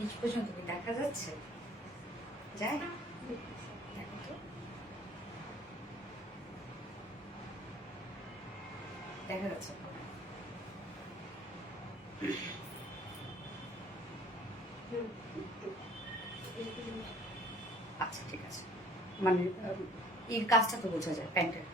নিচ পর্যন্ত কি দেখা যাচ্ছে? যায় দেখো তো, দেখা যাচ্ছে? আচ্ছা ঠিক আছে, মানে এর কাজটা তো বোঝা যায় প্যান্টের।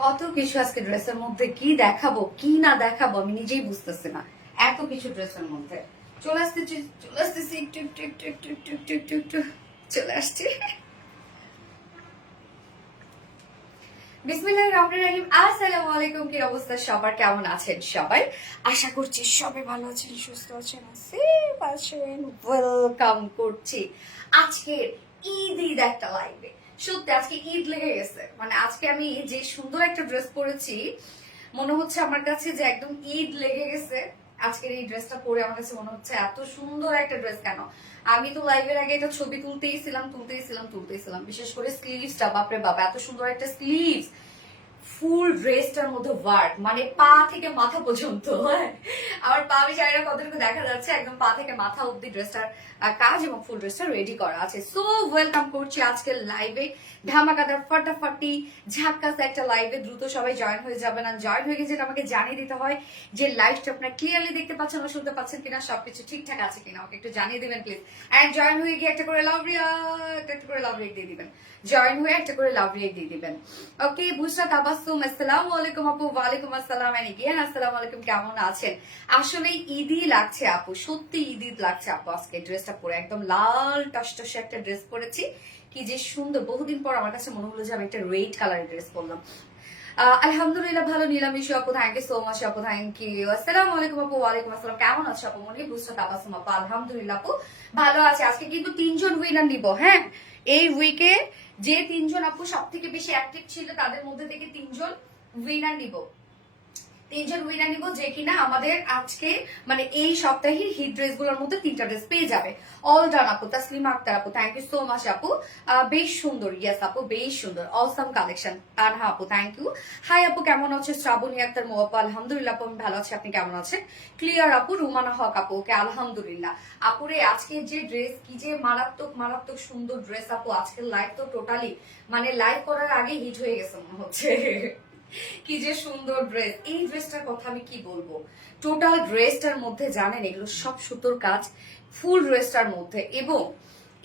কত কিছু আজকে ড্রেসের মধ্যে, কি দেখাবো কি না দেখাবো আমি নিজেই বুঝতেছি না, এত কিছু ড্রেসের মধ্যে। চলে আসতেছি একটু একটু একটু একটু একটু একটু একটু একটু চলে আসছি। বিসমিল্লাহির রহমানির রহিম। আসসালামু আলাইকুম। কি অবস্থা সবার, কেমন আছেন সবাই? আশা করছি সবাই ভালো আছেন, সুস্থ আছেন, সেফ আছেন। ওয়েলকাম করছি আজকের ঈদ একটা লাইভে। সত্যি আজকে ঈদ লেগে গেছে, মানে আজকে আমি যে সুন্দর একটা ড্রেস পরেছি, মনে হচ্ছে আমার কাছে যে একদম ঈদ লেগে গেছে। আজকের এই ড্রেসটা পরে আমার কাছে মনে হচ্ছে এত সুন্দর একটা ড্রেস কেন। আমি তো লাইভের আগে এটা ছবি তুলতেইছিলাম, বিশেষ করে স্লিভসটা, বাপরে বাবা এত সুন্দর একটা স্লিভস, ফুল ড্রেসটার মধ্যে ওয়ার্ক, মানে পা থেকে মাথা পর্যন্ত। হ্যাঁ, আমার পা, আমি জানি না কতটুকু দেখা যাচ্ছে, একদম পা থেকে মাথা অব্দি ড্রেসটার কাজ এবং ফুল ড্রেসটা রেডি করা আছে। সো ওয়েলকাম করছি আজকের লাইভে, ধামাকাদার ফাটাফাটি ঝাক্কাস একটা লাইভে। দ্রুত সবাই জয়েন হয়ে যাবেন, আর জয়েন হয়ে গেছে আমাকে জানিয়ে দিতে হয় যে লাইভটা আপনারা ক্লিয়ারলি দেখতে পাচ্ছেন বা শুনতে পাচ্ছেন কিনা, সবকিছু ঠিকঠাক আছে কিনা আমাকে একটু জানিয়ে দিবেন প্লিজ। এন্ড জয়েন হয়ে গিয়ে একটা করে লাভ রিয়াক্ট, একটা করে লাভ রিয়াক্ট দিয়ে দিবেন। জয়েন হয়ে একটা করে লাভ রিয়াক্ট দিয়ে দিবেন। ওকে, বুশরা তাবাসসুম, আসসালামু আলাইকুম আপু। ওয়ালাইকুম আসসালাম। এন্ড এগেইন আসসালামু আলাইকুম। কেমন আছেন? আসলে ঈদই লাগছে আপু, সত্যি ঈদ লাগছে আপু। আজকে ড্রেসটা পরে একদম লাল টসটসে একটা ড্রেস পরেছি, কি যে সুন্দর। বহুদিন পর আমার কাছে মনে হলো যে আমি একটা রেড কালারের ড্রেস পরলাম। আলহামদুলিল্লাহ ভালো, নিলামিশু আপু থ্যাংক ইউ সো মাচ আপু, থ্যাংক ইউ। আসসালামু আলাইকুম আপু। ওয়ালাইকুম আসসালাম। কেমন আছো আপু? মনে বুঝছো তাবাসসুম আপু, আলহামদুলিল্লাহ আপু ভালো আছে। আজকে কিন্তু 3জন উইনার নিব। হ্যাঁ, এই উইকে যে 3জন আপু সব থেকে বেশি অ্যাক্টিভ ছিল তাদের মধ্যে থেকে 3জন উইনার নিব। 3জন উইনার নিব যে কিনা আমাদের আজকে মানে এই সপ্তাহের হিট ড্রেস গুলোর মধ্যে 3টা ড্রেস পেয়ে যাবে। অল ডান আপু। তাসলিমা আক্তার আপু থ্যাংক ইউ সো মাচ আপু, বেশ সুন্দর। ইয়েস আপু, বেশ সুন্দর, অসাম কালেকশন। তানহা আপু থ্যাংক ইউ। হাই আপু, কেমন আছে? শ্রাবণী আক্তার মো আপু, আলহামদুলিল্লাহ আপু আমি ভালো আছি, আপনি কেমন আছেন? ক্লিয়ার আপু। রুমানা হক আপু, ওকে আলহামদুলিল্লাহ। আপুরে আজকে যে ড্রেস, কি যে মারাত্মক মারাত্মক সুন্দর ড্রেস আপু। আজকের লাইভ তো টোটালি মানে লাইভ করার আগে হিট হয়ে গেছে মনে হচ্ছে। কি যে সুন্দর ড্রেস, এই ড্রেসটার কথা আমি কি বলবো। টোটাল ড্রেসটার মধ্যে জানেন এগুলো সব সুতোর কাজ ফুল ড্রেসটার মধ্যে, এবং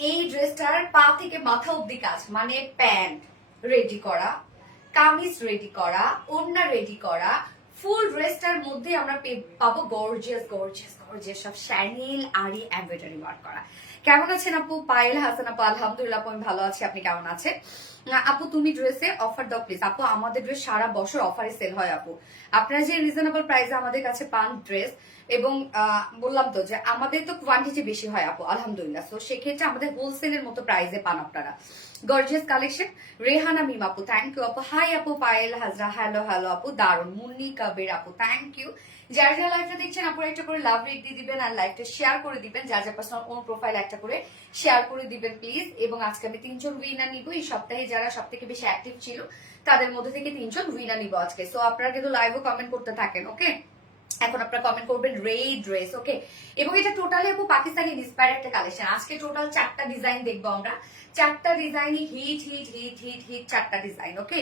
এই ড্রেসটার পা থেকে মাথা অব্দি কাজ, মানে প্যান্ট রেডি করা, কামিজ রেডি করা, ওড়না রেডি করা, ফুল ড্রেসটার মধ্যে আমরা পাবো গর্জিয়াস গর্জিয়াস গর্জিয়াস সব শ্যানিল আরি এমব্রয়ডারি ওয়ার্ক করা। কেমন আছেন আপু? পায়েল হাসান আপু, আলহামদুলিল্লাহ আপু আমি ভালো আছি, আপনি কেমন আছেন? আপু তুমি ড্রেসে অফার দাও প্লিজ। আপু আমাদের ড্রেস সারা বছর অফারে সেল হয় আপু। আপনারা যে রিজনেবল প্রাইসে আমাদের কাছে পান ড্রেস, এবং বললাম তো যে আমাদের তো কোয়ান্টিটি বেশি হয় আপু আলহামদুলিল্লাহ, তো সেক্ষেত্রে আমাদের হোলসেলের মতো প্রাইসে পান আপনারা। Gorgeous collection. রেহানা মিম আপু থ্যাংক ইউ আপু। হাই আপু পায়েল হাজরা, হ্যালো হ্যালো আপু, দারুন। মুন্নি কাবের আপু থ্যাংক ইউ। যারা যারা লাইভটা দেখছেন আপনারা একটা করে লাভ রেট দিয়ে দিবেন, আর লাইভটা শেয়ার করে দিবেন, যার যার পার্সোনাল কোন প্রোফাইল একটা করে শেয়ার করে দিবেন প্লিজ। এবং আজকে আমি 3জন উইনার নিব, এই সপ্তাহে যারা সব থেকে বেশি অ্যাক্টিভ ছিল তাদের মধ্যে থেকে 3জন উইনার নিব আজকে। সো আপনারা কিন্তু লাইভও কমেন্ট করতে থাকেন। ওকে, এখন আপনারা কমেন্ট করবেন রেড ড্রেস। ওকে, এবং এটা টোটালি আপু পাকিস্তানি ইন্সপায়ার্ড একটা কালেকশন। আজকে টোটাল 4টা ডিজাইন দেখবো আমরা, 4টা ডিজাইনই hit hit hit hit hit 4টা ডিজাইন। ওকে,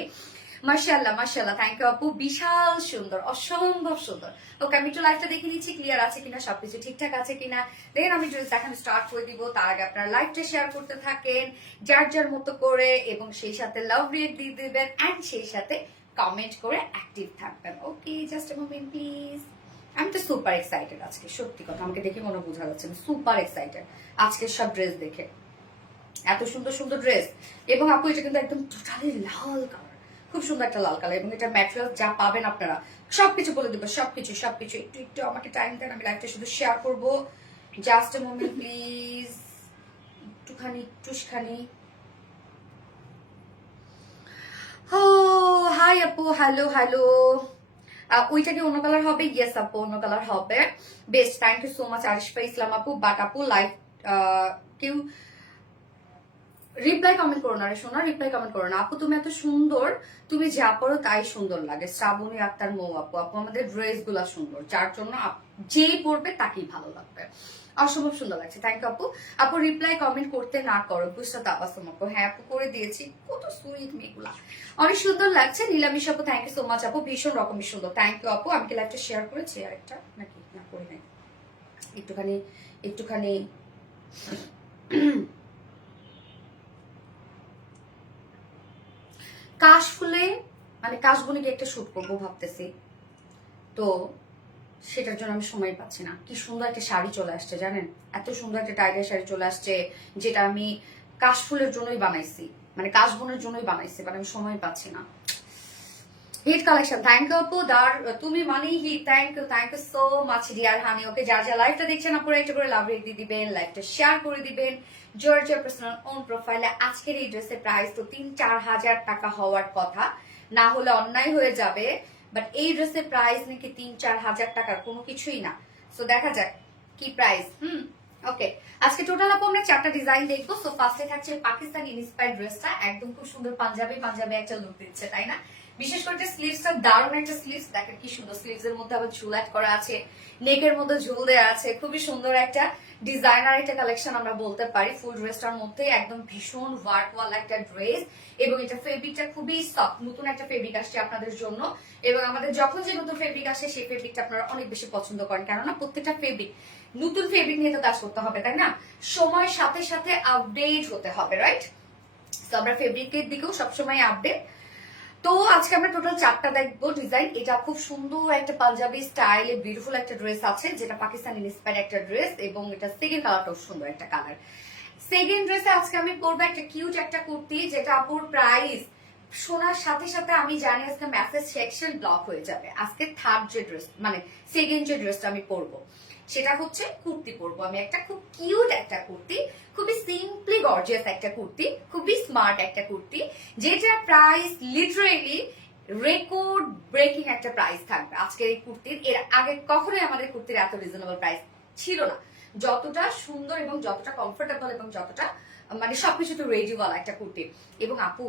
মাশাআল্লাহ মাশাআল্লাহ, থ্যাংক ইউ আপু, বিশাল সুন্দর, অসম্ভব সুন্দর। ওকে, আমি একটু লাইভটা দেখে নিচ্ছি ক্লিয়ার আছে কিনা, সবকিছু ঠিকঠাক আছে কিনা, দেন আমি ড্রেস দেখানো স্টার্ট করে দিব। তার আগে আপনারা লাইভটা শেয়ার করতে থাকেন যার যার মতো করে, এবং সেই সাথে লাভ রেট দিয়ে দিবেন, এন্ড সেই সাথে কমেন্ট করে অ্যাক্টিভ থাকবেন। ওকে, জাস্ট আ মোমেন্ট প্লিজ। আমি তো সুপার এক্সাইটেড আজকে, সত্যি কথা, আমাকে দেখে মনে বোঝা যাচ্ছে না, সুপার এক্সাইটেড আজকের সব ড্রেস দেখে। এত সুন্দর সুন্দর ড্রেস, এবং আপু এটা কিন্তু একদম টোটালি লাল কালার, খুব সুন্দর একটা লাল কালার, এবং এটা ম্যাটেরিয়াল যা পাবেন আপনারা সবকিছু বলে দেবো, সবকিছু সবকিছু। একটু একটু আমাকে টাইম দেন, আমি লাইভটা শুধু শেয়ার করবো। জাস্ট এ মোমেন্ট প্লিজ, একটুখানি একটুখানি। ও হাই আপু, হ্যালো হ্যালো, ওইটা কি অন্য কালার হবে? ইয়েস আপু, অন্য কালার হবে। Best, thank you so much Arishfa Islam আপু। বাট আপু লাইভ কেউ রিপ্লাই কমেন্ট করো না রে সোনা, রিপ্লাই কমেন্ট করো না আপু। তুমি এত সুন্দর, তুমি যা পড়ো তাই সুন্দর লাগে। শ্রাবণী আক্তার মৌ আপু, আপু আমাদের ড্রেস গুলা সুন্দর, যার জন্য যেই পড়বে তাকেই ভালো লাগবে। অসম্ভব সুন্দর লাগছে, থ্যাংক ইউ আপু। আপু রিপ্লাই কমেন্ট করতে না করো, বুঝতে তাবাসম আপু। হ্যাঁ আপু করে দিয়েছি, কত সুইট মেয়েগুলা, অনেক সুন্দর লাগছে। নীলামিশ আপু থ্যাংক ইউ সো মাচ আপু, ভীষণ রকমের সুন্দর, থ্যাংক ইউ আপু। আমি কি লাইভটা শেয়ার করেছি আরেকটা নাকি না করি নাই? একটুখানি একটুখানি কাশ ফুলে মানে কাশবনিকে একটা শুট করবো ভাবতেছি, তো সেটার জন্য আমি সময় পাচ্ছি না। কি সুন্দর একটা শাড়ি চলে আসছে জানেন, এত সুন্দর একটা টাইগার শাড়ি চলে আসছে, যেটা আমি কাশফুলের জন্যই বানাইছি, মানে কাশবনের জন্যই বানাইছি, বাট আমি সময় পাচ্ছি না। হিট কালেকশন, থ্যাংক ইউ আপু। তুমি মানেই hit, thank you so much dear honey. Okay, যারা যা লাইভটা দেখছেন আপনারা একটা করে লাভ রেট দিয়ে দিবেন, লাইভটা শেয়ার করে দিবেন জর্জিয়া পার্সোনাল ওন প্রোফাইলে। আজকের এই ড্রেসের প্রাইস তো 3-4 হাজার টাকা হওয়ার কথা, না হলে অন্যায় হয়ে যাবে, বাট এই ড্রেসের প্রাইস নাকি 3-4 হাজার টাকার কোনো কিছুই না। সো দেখা যাক কি প্রাইস। ওকে, আজকে টোটাল আপু আমরা 4টা ডিজাইন দেখবো। সো ফার্স্টে থাকছে পাকিস্তানি ইন্সপায়ার্ড ড্রেসটা, একদম খুব সুন্দর পাঞ্জাবি একটা লুক দিচ্ছে, তাই না? বিশেষ করে স্লিভসটা দারুণ একটা স্লিভস, দেখেন কি সুন্দর, স্লিভস এর মধ্যে আবার ঝুল অ্যাড করা আছে, নেকের মধ্যে ঝুল দেওয়া আছে, খুবই সুন্দর একটা ডিজাইনার একটা কালেকশন আমরা বলতে পারি। ফুল ড্রেসটার মধ্যে একদম ভীষণ ওয়ার্ক ওয়ালা একটা ড্রেস, এবং এটা ফেব্রিকটা খুবই সফট, নতুন একটা ফেব্রিক আসছে আপনাদের জন্য। এবং আমাদের যখন যে নতুন ফেব্রিক আসে সেই ফেব্রিকটা আপনারা অনেক বেশি পছন্দ করেন, কেননা প্রত্যেকটা ফেব্রিক নতুন ফেব্রিক নিয়ে তো কাজ করতে হবে, তাই না? সময়ের সাথে সাথে আপডেট হতে হবে, রাইট? তো আমরা ফেব্রিকের দিকেও সবসময় আপডেট। তো আজকে আমরা টোটাল 4টা দেখবো ডিজাইন। এটা খুব সুন্দর একটা পাঞ্জাবি স্টাইলে বিউটিফুল একটা ড্রেস আছে, যেটা পাকিস্তানি ইন্সপায়ার্ড একটা ড্রেস, এবং এটা সেকেন্ড কালারটাও সুন্দর একটা কালার। সেকেন্ড ড্রেসে আজকে আমি পরবো একটা কিউট একটা কুর্তি, যেটা আপুর প্রাইস শোনার সাথে সাথে আমি জানি আজকে মেসেজ সেকশন ব্লক হয়ে যাবে। আজকে থার্ড যে ড্রেস মানে সেকেন্ড যে ড্রেসটা আমি পরবো সেটা হচ্ছে কুর্তি পরবো আমি, একটা খুব কিউট একটা কুর্তি, খুবই সিম্পলি গর্জিয়াস একটা কুর্তি, খুবই স্মার্ট একটা কুর্তি, যেটা প্রাইস লিটারেলি রেকর্ড ব্রেকিং একটা প্রাইস থাকবে আজকের এই কুর্তির। এর আগে কখনোই আমাদের কুর্তির এত রিজনেবল প্রাইস ছিল না, যতটা সুন্দর এবং যতটা কমফোর্টেবল এবং যতটা মানে সবকিছু তো রেডিওয়ালা একটা কুর্তি। এবং আপু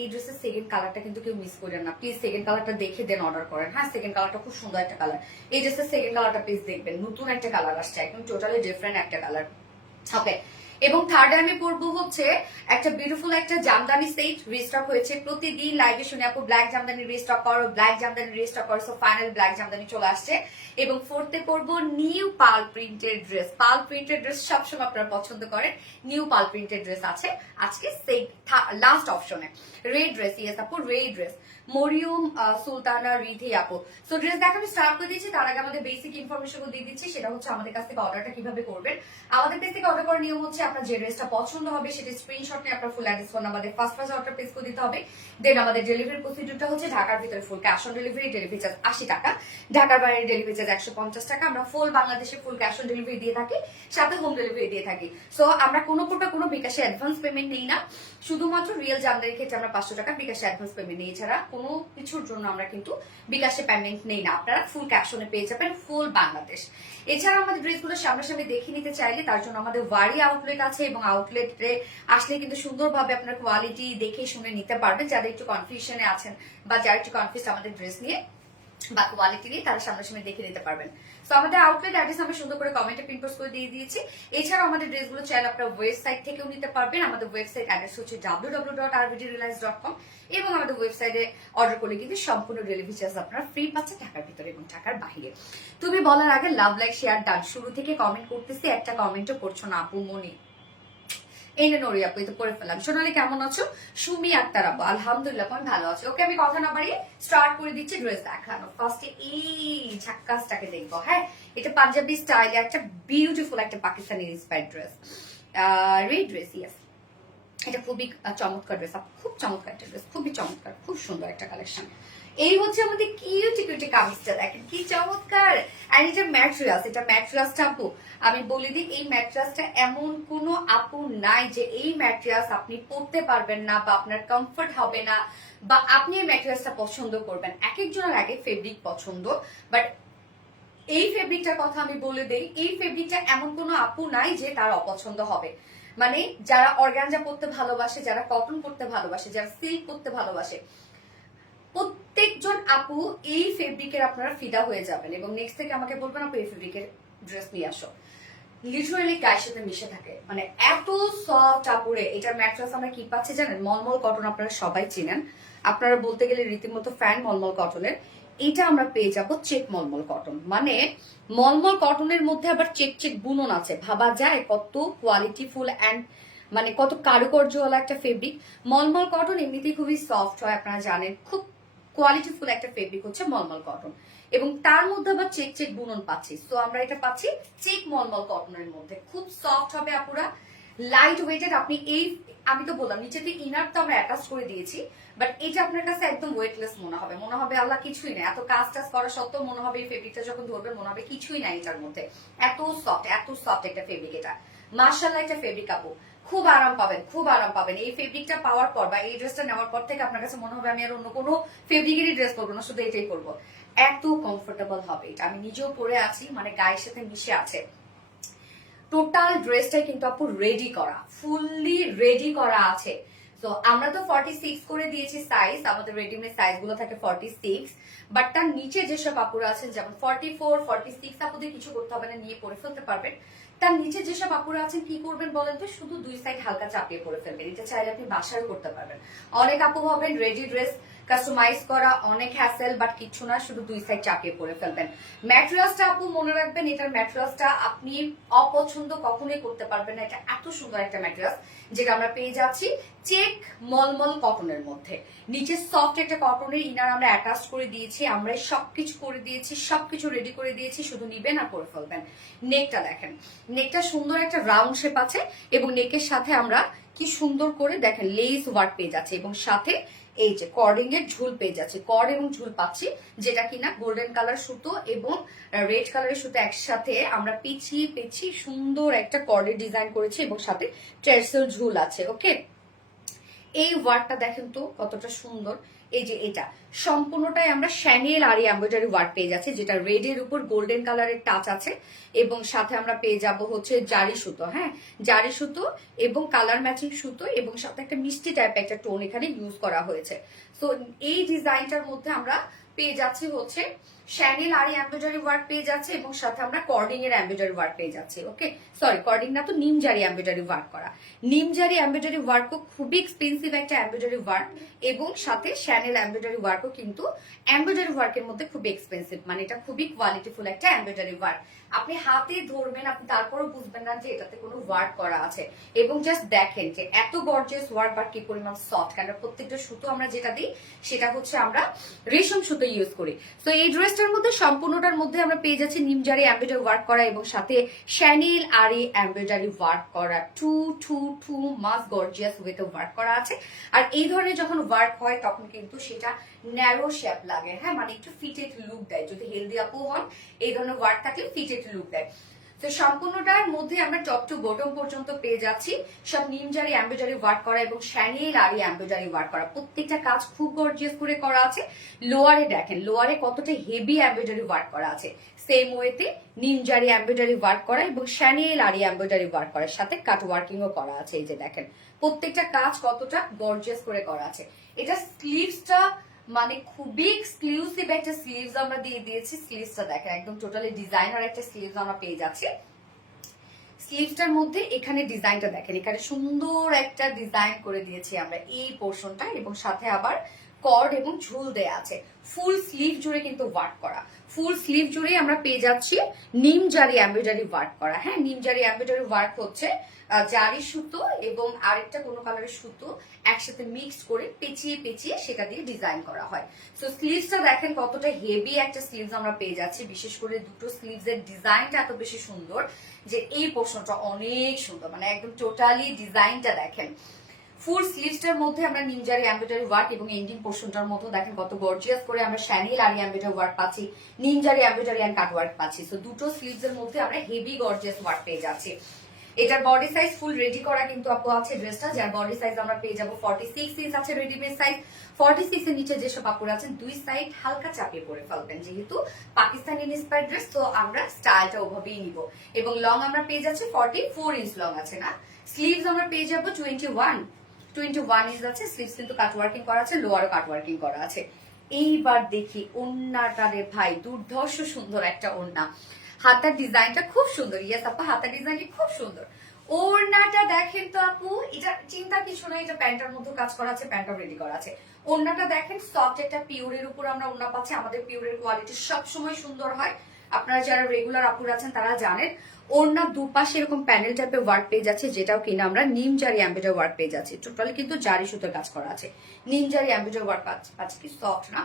এই ড্রেসের সেকেন্ড কালারটা কিন্তু কেউ মিস করেন না প্লিজ, সেকেন্ড কালারটা দেখে দেন অর্ডার করেন। হ্যাঁ, সেকেন্ড কালারটা খুব সুন্দর একটা কালার, এই ড্রেসের সেকেন্ড কালারটা প্লিজ দেখবেন, নতুন একটা কালার আসছে, একদম টোটালি ডিফারেন্ট একটা কালার। ওকে, এবং থার্ডে আমি পরবো হচ্ছে একটা বিউটিফুল একটা জামদানি সেট, রিস্টক হয়েছে। প্রতিদিন লাইভে শুনে আপু ব্ল্যাক জামদানি রিস্টক করো, ব্ল্যাক জামদানি রিস্টক করো, সো ফাইনাল ব্ল্যাক জামদানি চলে আসছে। এবং ফোর্থে পরবো নিউ পাল প্রিন্টেড ড্রেস। পাল প্রিন্টেড ড্রেস সবসময় আপনারা পছন্দ করেন, নিউ পাল প্রিন্টেড ড্রেস আছে আজকে সেই লাস্ট অপশনে। রেড ড্রেস, ইয়েস আপু রেড ড্রেস, মরিয়ম সুলতানা রিধি আপু। সো ড্রেস দেখানো স্টার্ট করে দিচ্ছি, তার আগে আমাদের বেসিক ইনফরমেশন দিয়ে দিচ্ছি, সেটা হচ্ছে আমাদের কাছ থেকে অর্ডারটা কিভাবে করবেন। আমাদের কাছ থেকে অর্ডার করার নিয়ম হচ্ছে আপনার যে ড্রেসটা পছন্দ হবে সেটা স্ক্রিনশট নিয়ে আপনার ফুল অ্যাড্রেস ফোন আমাদের ফার্স্ট অর্ডার প্লেস করে দিতে হবে। দেন আমাদের ডেলিভারি প্রসিডিউরটা হচ্ছে ঢাকার ভিতরে full cash on delivery, delivery charge 80 টাকা, ঢাকার বাইরে ডেলিভারি চার্জ 150 টাকা। আমরা ফুল বাংলাদেশে ফুল ক্যাশ অন ডেলিভারি দিয়ে থাকি, সাথে হোম ডেলিভারি দিয়ে থাকি। সো আমরা কোনো বিকাশে অ্যাডভান্স পেমেন্ট নেই না, শুধুমাত্র রিয়েল জামদানির ক্ষেত্রে আমরা 500 টাকা বিকাশে অ্যাডভান্স পেমেন্ট নেই, এছাড়া কোনো কিছুর জন্য আমরা কিন্তু বিকাশে পেমেন্ট নেই না। আপনারা ফুল ক্যাশ অনে পেয়ে যাবেন ফুল বাংলাদেশ। এছাড়া আমাদের ড্রেসগুলো সামনাসামনি দেখে নিতে চাইলে তার জন্য আমাদের ওয়ারি আউটলেট আছে, এবং আউটলেটে আসলে কিন্তু সুন্দরভাবে আপনার কোয়ালিটি দেখে শুনে নিতে পারবেন। যাদের একটু কনফিউশনে আছেন বা যারা একটু কনফিউজ আমাদের ড্রেস নিয়ে বা কোয়ালিটি নিয়ে, তারা সামনাসামনি দেখে নিতে পারবেন। তো আমাদের আউটলেট অ্যাড্রেস আমি সুন্দর করে কমেন্টে পিন পোস্ট করে দিয়ে দিয়েছি। এছাড়াও আমাদের ড্রেসগুলো চাইলে আপনারা ওয়েবসাইট থেকেও নিতে পারবেন। আমাদের ওয়েবসাইট অ্যাড্রেস হচ্ছে www.rvdreliance.com, এবং আমাদের ওয়েবসাইটে অর্ডার করলে কিন্তু সম্পূর্ণ ডেলিভারি চার্জ আপনারা ফ্রি পাচ্ছেন ঢাকার ভিতরে এবং ঢাকার বাইরে। তুমি বলার আগে লাভ লাইক শেয়ার ডান, শুরু থেকে কমেন্ট করতেছি, একটা কমেন্টও করছো না আপু। মনি এনে নরি আপু তো পড়ে ফেলাম। সোনালি কেমন আছো? সুমি আক্তার আপু আলহামদুলিল্লাহ আমি ভালো আছি। ওকে, আমি কথা না বাড়িয়ে স্টার্ট করে দিচ্ছি ড্রেস দেখানো। ফার্স্টে এই ঝাক্কাসটাকে দেখবো। হ্যাঁ, এটা পাঞ্জাবি স্টাইলে একটা বিউটিফুল একটা Pakistani inspired dress, red dress, yes. এটা খুবই চমৎকার ড্রেস, খুব চমৎকার একটা ড্রেস, খুবই চমৎকার, খুব সুন্দর একটা কালেকশন। এই হচ্ছে আমাদের কিউটি কিউটি কামিজটা, দেখেন কি চমৎকার। আর এটা ম্যাট্রিয়াস, এটা ম্যাট্রিয়াসটা আপু আমি বলে দিই, এই ম্যাট্রিয়াসটা এমন কোনো আপু নাই যে এই ম্যাট্রিয়াস আপনি পরতে পারবেন না বা আপনার কমফর্ট হবে না বা আপনি এই ম্যাট্রিয়াসটা পছন্দ করবেন। এক একজনের আগে ফেব্রিক পছন্দ, বাট এই ফেব্রিকটার কথা আমি বলে দেই, এই ফেব্রিকটা এমন কোনো আপু নাই যে তার অপছন্দ হবে। মানে যারা অর্গানজা পরতে ভালোবাসে, যারা কটন পরতে ভালোবাসে, যারা সিল্ক পরতে ভালোবাসে, প্রত্যেকজন আপু এই ফেব্রিকের আপনারা ফিদা হয়ে যাবেন এবং নেক্সট থেকে আমাকে বলবেন আপু এই ফেব্রিকের ড্রেস নিয়ে আসো। লিটারালি গায়ের সাথে মিশে থাকে, মানে এত সফট আপুরে। এটার ম্যাট্রেস আমরা কি পাচ্ছি জানেন? মলমল কটন, আপনারা সবাই চিনেন, আপনারা বলতে গেলে রীতিমতো ফ্যান মলমল কটনের। এটা আমরা পেয়ে যাব চেক মলমল কটন, মানে মলমল কটনের মধ্যে আবার চেক চেক বুনন আছে। ভাবা যায় কত কোয়ালিটিফুল অ্যান্ড মানে কত কারুকার্যওয়ালা একটা ফেব্রিক। মলমল কটন এমনিতেই খুবই সফট হয়, আপনারা জানেন, খুব কোয়ালিটিফুল একটা ফেব্রিক হচ্ছে মলমল কটন, এবং তার মধ্যে আবার চেক চেক বুনন পাচ্ছি। তো আমরা এটা পাচ্ছি চেক মলমল কটনের মধ্যে, খুব সফট হবে আপুরা, লাইট ওয়েটেড। আপনি এই, আমি তো বললাম নিচেতে ইনার তো আমরা অ্যাটাচ করে দিয়েছি, বাট এটা আপনার কাছে একদম ওয়েটলেস মনে হবে, মনে হবে আল্লাহ কিছুই নাই। এত কাজ টাজ করা সত্ত্বেও মনে হবে এই ফেব্রিকটা যখন ধরবেন মনে হবে কিছুই নাই এটার মধ্যে। এত সফট একটা ফেব্রিক এটা, মার্শাল্লাহ একটা ফেব্রিক আপু। খুব আরাম পাবেন, খুব আরাম পাবেন এই ফেব্রিকটা পাওয়ার পর বা এই ড্রেসটা নেওয়ার পর থেকে আপনার কাছে মনে হবে আমি আর অন্য কোনো ফেব্রিকেরই ড্রেস পরবো না, শুধু এটাই পরবো। এত কমফোর্টেবল হবে এটা, আমি নিজেও পরে আছি, মানে গায়ের সাথে মিশে আছে। টোটাল ড্রেসটাই কিন্তু আপু রেডি করা, ফুললি রেডি করা আছে। তো আমরা তো 46 করে দিয়েছি সাইজ, আমাদের রেডিমেড সাইজ গুলো থাকে 46, বাট তার নিচে যেসব আপুরা আছেন যেমন 44, 46 আপুদের কিছু করতে হবে না, নিয়ে পরে ফেলতে পারবেন। তার নিচে যেসব আপুরা আছেন কি করবেন বলেন তো, শুধু দুই সাইড হালকা চাপিয়ে পরে ফেলবেন। এটা চাইলে আপনি বাসায় করতে পারবেন। অনেক আপু ভাবেন রেডি ড্রেস কাস্টমাইজ করা অনেক হ্যাসেল, বাট কিছু না, শুধু দুই সাইড চাপিয়ে পরে ফেলবেন। ম্যাটেরিয়ালসটা আপু মনে রাখবেন, এটার ম্যাটেরিয়ালসটা আপনি অপছন্দ কখনোই করতে পারবেন না। এটা এত সুন্দর একটা ম্যাটেরিয়াল যেটা আমরা পেয়ে যাচ্ছি চেক মলমল কটনের মধ্যে। নিচে সফট একটা কটনের ইনার আমরা অ্যাটাচ করে দিয়েছি, আমরা সবকিছু করে দিয়েছি, সবকিছু রেডি করে দিয়েছি, শুধু নিবেন আর পরে ফেলবেন। নেকটা দেখেন, নেকটা সুন্দর একটা রাউন্ড শেপ আছে এবং নেকের সাথে আমরা কি সুন্দর করে দেখেন লেস ওয়ার্ক পেয়ে যাচ্ছে এবং সাথে এই যে কর্ডিং এর ঝুল পেয়ে যাচ্ছে, কর্ড এবং ঝুল পাচ্ছি, যেটা কিনা গোল্ডেন কালার সুতো এবং রেড কালারের সুতো একসাথে আমরা পেঁচিয়ে পেঁচিয়ে সুন্দর একটা কর্ডের ডিজাইন করেছি এবং সাথে ট্রেসেল ঝুল আছে। ওকে, এই ওয়ার্কটা দেখেন তো কতটা সুন্দর। এই যে এটা সম্পূর্ণটাই আমরা শ্যানেল আরি এমব্রয়ডারি ওয়ার্ক পেয়ে যাচ্ছি, যেটা রেড এর উপর গোল্ডেন কালারের টাচ আছে এবং সাথে আমরা পেয়ে যাব হচ্ছে জারি সুতো। হ্যাঁ, জারি সুতো এবং কালার ম্যাচিং সুতো এবং সাথে একটা মিষ্টি টাইপের একটা টোন এখানে ইউজ করা হয়েছে। তো এই ডিজাইনটার মধ্যে আমরা পেয়ে যাচ্ছি হচ্ছে শ্যানেল আরি এমব্রয়ডারি ওয়ার্ক পেয়ে যাচ্ছে এবং সাথে আমরা কর্ডিং এর এমব্রয়ডারি ওয়ার্ক পেয়ে যাচ্ছি। ওকে, সরি কর্ডিং না তো নিমজারি এমব্রয়ডারি ওয়ার্ক করা। নিমজারি এমব্রয়ডারি ওয়ার্কও খুবই এক্সপেন্সিভ একটা এমব্রয়ডারি ওয়ার্ক এবং সাথে শ্যানেল এমব্রয়ডারি ওয়ার্কও কিন্তু এমব্রয়ডারি ওয়ার্কের মধ্যে খুবই এক্সপেন্সিভ, মানে এটা খুবই কোয়ালিটিফুল একটা এমব্রয়ডারি ওয়ার্ক। আপনি হাতে ধরবেন, আপনি তারপরেও বুঝবেন না যে এটাতে কোনো ওয়ার্ক করা আছে এবং জাস্ট দেখেন যে এত গর্জিয়াস ওয়ার্ক বা কি পরিমাণ সফট, কারণ প্রত্যেকটা সুতো আমরা যেটা দিই সেটা হচ্ছে আমরা রেশম সুতো ইউজ করি। তো এই ড্রেসটার মধ্যে সম্পূর্ণটার মধ্যে আমরা পেয়ে যাচ্ছি নিমজারি এমব্রয়ডারি ওয়ার্ক করা এবং সাথে শ্যানেল আরি এমব্রয়ডারি ওয়ার্ক করা, টু মাস গর্জিয়াস ওয়েতে ওয়ার্ক করা আছে। আর এই ধরনের যখন ওয়ার্ক হয় তখন কিন্তু সেটা ন্যারো শেপ লাগে, হ্যাঁ, মানে একটু ফিটেড লুক দেয়। যদি হেলদি আপু হন এই ধরনের ওয়ার্ক থাকলে ফিটেড লুক দেয়। তো সম্পূর্ণটার মধ্যে আমরা টপ টু বটম পর্যন্ত পেয়ে যাচ্ছি সব নিমজারি এমব্রয়ডারি ওয়ার্ক করা এবং শ্যানেল আরি এমব্রয়ডারি ওয়ার্ক করা। প্রত্যেকটা কাজ খুব গর্জিয়াস করে করা আছে। লোয়ারে দেখেন, লোয়ারে কতটা হেভি এমব্রয়ডারি ওয়ার্ক করা আছে। সেম ওয়েতে নিমজারি এমব্রয়ডারি ওয়ার্ক করা এবং শ্যানেল আরি এমব্রয়ডারি ওয়ার্ক করার সাথে কাট ওয়ার্কিংও করা আছে। এই যে দেখেন প্রত্যেকটা কাজ কতটা গর্জিয়াস করে করা আছে। এটা স্লিভসটা মানে খুবই এক্সক্লুসিভ একটা স্লিভস আমরা দিয়ে দিয়েছি। স্লিভসটা দেখেন একদম টোটালি ডিজাইনার একটা স্লিভস আমরা পেয়ে যাচ্ছি। স্লিভসটার মধ্যে এখানে ডিজাইনটা দেখেন, এখানে সুন্দর একটা ডিজাইন করে দিয়েছি আমরা এই পোর্শনটা এবং সাথে আবার কর্ড এবং ঝুল দেয়া আছে। ফুল স্লিভ জুড়ে কিন্তু ওয়ার্ক করা, ফুল স্লিভ জুড়ে আমরা পেয়ে যাচ্ছি নিমজারি এমব্রয়ডারি ওয়ার্ক করা। হ্যাঁ, নিমজারি এমব্রয়ডারি ওয়ার্ক হচ্ছে জারি সুতো এবং আরেকটা কোনো কালারের সুতো একসাথে মিক্স করে পেঁচিয়ে পেঁচিয়ে সেটা দিয়ে ডিজাইন করা হয়। সো স্লিভসটা দেখেন কতটা হেভি একটা স্লিভস আমরা পেয়ে যাচ্ছি, বিশেষ করে দুটো স্লিভস এর ডিজাইনটা এত বেশি সুন্দর যে এই পোর্শনটা অনেক সুন্দর, মানে একদম টোটালি ডিজাইনটা দেখেন ফুল স্লিভসটার মধ্যে আমরা নিমজারি এমব্রয়ডারি ওয়ার্ক এবং এন্ডিং পোর্শনটার মধ্যে দেখেন কত গর্জিয়াস করে আমরা শ্যানেল আর এমব্রয়ডারি ওয়ার্ক পাচ্ছি, নিমজারি এমব্রয়ডারি এন্ড কাট ওয়ার্ক পাচ্ছি। সো দুটো স্লিভস এর মধ্যে আমরা হেভি গর্জিয়াস ওয়ার্ক পেয়ে যাচ্ছি। এটার বডি সাইজ ফুল রেডি করা কিন্তু আপু আছে ড্রেসটা, যার বডি সাইজ আমরা পেয়ে যাবো 46 ইঞ্চ আছে রেডিমেড সাইজ। 46 এর নিচে যেসব আপুরা আছেন দুই সাইড হালকা চাপিয়ে পরে ফেলবেন, যেহেতু পাকিস্তানি ইন্সপায়ার্ড ড্রেস তো আমরা স্টাইলটা ওভাবেই নিব। এবং লং আমরা পেয়ে যাচ্ছি 44 ইঞ্চ লং আছে না। স্লিভস আমরা পেয়ে যাবো 21 ইঞ্চ আছে। স্লিভস কিন্তু কাট ওয়ার্কিং করা আছে, লোয়ারও কাট ওয়ার্কিং করা আছে। এইবার দেখি ওড়নাটা রে ভাই, দুর্ধর্ষ সুন্দর একটা ওড়না। হাতার ডিজাইনটা খুব সুন্দর। ইয়েস আপা, হাতার ডিজাইনটি খুব সুন্দর। ওড়নাটা দেখেন তো আপু, এটা চিন্তা কিছু না, এটা প্যান্টের মধ্যে কাজ করা আছে, প্যান্টও রেডি করা আছে। ওড়নাটা দেখেন সফট একটা পিওরের উপর আমরা ওড়না পাচ্ছি। আমাদের পিওরের কোয়ালিটি সবসময় সুন্দর হয়, আপনারা যারা রেগুলার আপুর আছেন তারা জানেন। ওড়না দুপাশে এরকম প্যানেল টাইপের ওয়ার্ক পেয়ে যাচ্ছে, যেটাও কিনা আমরা নিম জারি এমব্রয়ডারি ওয়ার্ক পেয়ে যাচ্ছি। টোটালি কিন্তু জারি সুতোর কাজ করা আছে, নিম জারি এমব্রয়ডারি ওয়ার্ক পাচ্ছি। কি সফট না।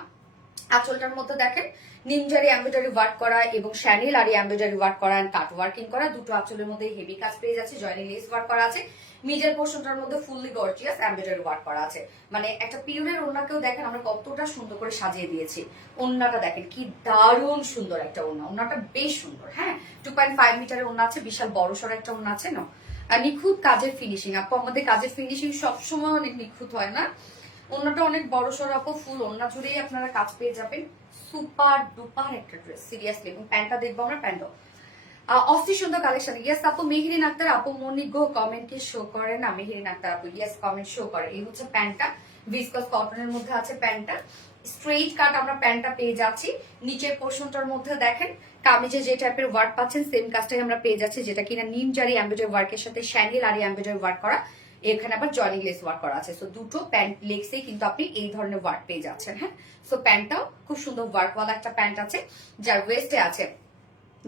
আঁচলটার মধ্যে দেখেন নিমজারি এমব্রয়ডারি ওয়ার্ক করা এবং শ্যানেল আর এমব্রয়ডারি ওয়ার্ক করা এন্ড কাট ওয়ার্কিং করা। দুটো আঁচলের মধ্যে হেভি কাজ পেয়ে যাচ্ছে, জয়েনিং লেস ওয়ার্ক করা আছে। মিডল পোর্শনটার মধ্যে ফুললি গর্জিয়াস এমব্রয়ডারি ওয়ার্ক করা আছে। মানে একটা পিওরের ওড়নাকেও দেখেন আমরা কতটা সুন্দর করে সাজিয়ে দিয়েছি। ওড়নাটা দেখেন কি দারুণ সুন্দর একটা ওড়না, ওড়নাটা বেশ সুন্দর। হ্যাঁ, 2.5 মিটারের ওড়না আছে, বিশাল বড়সড় একটা ওড়না আছে না। আর নিখুঁত কাজের ফিনিশিং আপু, আমাদের কাজের ফিনিশিং সবসময় অনেক নিখুঁত হয় না। ওড়নাটা অনেক বড় সড় আপু, ফুল ওড়না জুড়েই আপনারা কাজ পেয়ে যাবেন। সুপার ডুপার একটা ড্রেস সিরিয়াসলি। এবং প্যান্টটা দেখবো আমরা, প্যান্টও অস্থি সুন্দর কালেকশন। ইয়েস আপু, মেহরিন আক্তার আপু মনিক গো কমেন্ট কি শো করে না? মেহরিন আক্তার আপু ইয়েস কমেন্ট শো করে। এই হচ্ছে প্যান্টটা, ভিসকস কটনের মধ্যে আছে প্যান্টটা। স্ট্রেইট কাট আমরা প্যান্টটা পেয়ে যাচ্ছি। নিচের পোর্শনটার মধ্যে দেখেন কামিজে যে টাইপের ওয়ার্ক পাচ্ছেন সেম কাজটাই আমরা পেয়ে যাচ্ছি, যেটা কিনা নিম জারি এমব্রয়ডারি ওয়ার্কের সাথে শ্যান্ডেল আর এমব্রয়ডারি ওয়ার্ক করা। এখানে আবার জয়েনিং লেস ওয়ার্ক করা আছে। সো দুটো প্যান্ট লেগসে কিন্তু আপনি এই ধরনের ওয়ার্ক পেয়ে যাচ্ছেন। হ্যাঁ, সো প্যান্টটাও খুব সুন্দর ওয়ার্কওয়ালা একটা প্যান্ট আছে, যার ওয়েস্টে আছে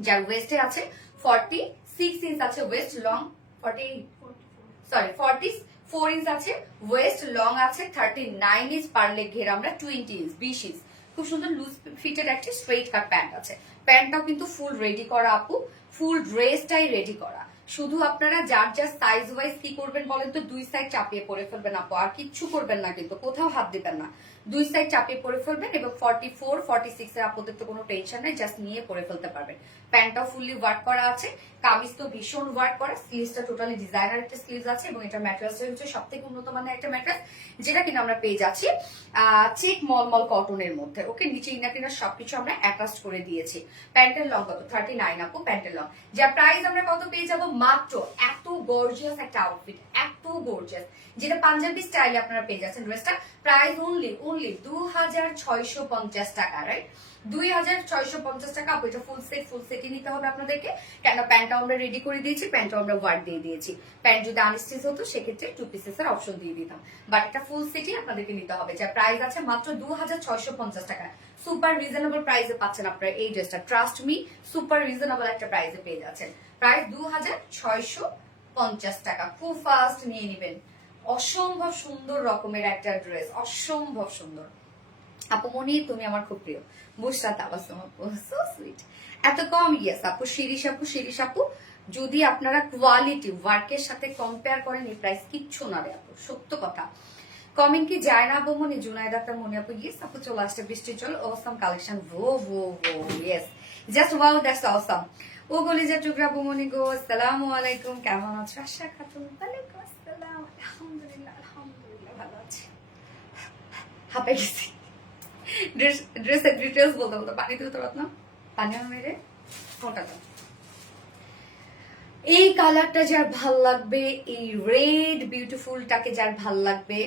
46 ইঞ্চ আছে ওয়েস্ট, লং 44 ইঞ্চ আছে ওয়েস্ট, লং আছে 39 ইঞ্চ, পার লেগ ঘের আমরা 20 ইঞ্চ 20 ইঞ্চ। খুব সুন্দর লুজ ফিটেড একটা স্ট্রেইট কাট প্যান্ট আছে। প্যান্টটাও কিন্তু ফুল রেডি করা আপু, ফুল ড্রেসটাই রেডি করা। শুধু আপনারা যার যার সাইজ ওয়াইজ কি করবেন বলেন তো, দুই সাইড চাপিয়ে পরে ফেলবেন আপু, আর কিচ্ছু করবেন না, কিন্তু কোথাও হাত দিবেন না। দুই সাইড চাপিয়ে পরে ফেলবেন এবং 44 46 এর আপুদের তো কোনো টেনশন নাই, জাস্ট নিয়ে পরে ফেলতে পারবেন। প্যান্টটাও ফুললি ওয়ার্ক করা আছে, কামিজ তো ভীষণ ওয়ার্ক করা। স্লিভসটা টোটালি ডিজাইনার একটা স্লিভস আছে এবং এটা ম্যাটেরিয়ালসটা হচ্ছে সবথেকে উন্নত মানের একটা ম্যাটেরিয়াল, যেটা কিনা আমরা পেয়ে যাচ্ছি চেক মলমল কটনের মধ্যে। ওকে, নিচে ইনার টিনার সবকিছু আমরা অ্যাটাচ করে দিয়েছি। প্যান্টের লং কত? 39 আপু প্যান্টের লং। যার প্রাইস আমরা কত পেয়ে যাবো? মাত্র, এত গর্জিয়াস একটা আউটফিট, এত গর্জিয়াস, যেটা পাঞ্জাবি স্টাইলে আপনারা পেয়ে যাচ্ছেন। ড্রেসটা প্রাইস অনলি 2650 টাকা, রাইট? 2650 টাকা আপু। এটা ফুল সেটই নিতে হবে আপনাদেরকে, কেন প্যান্টটা আমরা রেডি করে দিয়েছি, প্যান্টটা আমরা ওয়ার্ক দিয়ে দিয়েছি। প্যান্ট যদি আনস্টিচ হতো সেক্ষেত্রে 2 পিসের অপশন দিয়ে দিতাম, বাট এটা ফুল সেটই আপনাদেরকে নিতে হবে। যার প্রাইস আছে মাত্র 2650 টাকা। সুপার রিজনেবল প্রাইসে পাচ্ছেন আপনারা এই ড্রেসটা, ট্রাস্ট মি, সুপার রিজনেবল একটা প্রাইসে পেয়ে যাচ্ছেন। প্রাইস 2650 টাকা। খুব ফাস্ট নিয়ে নেবেন। অসম্ভব সুন্দর রকমের একটা ড্রেস, অসম্ভব সুন্দর। আপু মনি তুমি আমার খুব প্রিয়। বুসরা তাবাসসুম আপু, সো সুইট। এত কম? ইয়েস আপু। শিরিষ আপু যদি আপনারা কোয়ালিটি ওয়ার্কের সাথে কম্পেয়ার করেন, এই প্রাইস কিচ্ছু না রে আপু, সত্য কথা। কমেন্ট কি যায় না আপু মনি? জুনাইদ আক্তার মনি আপু ইয়েস আপু, চলে আসছে বৃষ্টি চল। Awesome collection, yes, just wow, that's awesome. ও গলিজা টুকরা আপু মনি গো, আসসালামু আলাইকুম, কেমন আছো? আশা খাতুন, ওয়ালাইকুম আসসালাম, আলহামদুলিল্লাহ ভালো আছি। হাঁপে গেছি। ড্রেসের ডিটেলস বলতে বলতে পানি দিতে পারত না, পানি মেরে ফোনটা দাও। এই কালারটা যার ভাল লাগবে, এই রেড বিউটিফুলটাকে যার ভাল লাগবে,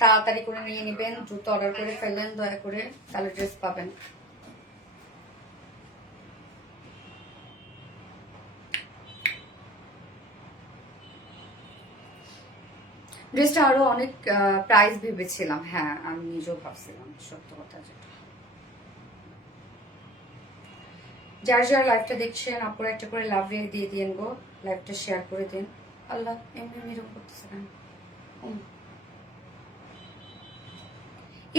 তাড়াতাড়ি করে নিয়ে নেবেন, দ্রুত অর্ডার করে ফেললেন দয়া করে, তাহলে ড্রেস পাবেন। ড্রেসটা আরো অনেক প্রাইস ভেবেছিলাম, হ্যাঁ আমি নিজেও ভাবছিলাম, সত্য কথা যেটা। যার যার লাইভটা দেখছেন আপনারা একটা করে লাভ দিয়ে দিন গো, লাইভটা শেয়ার করে দিন। আল্লাহ এমনি এরকম করতেছে কেন?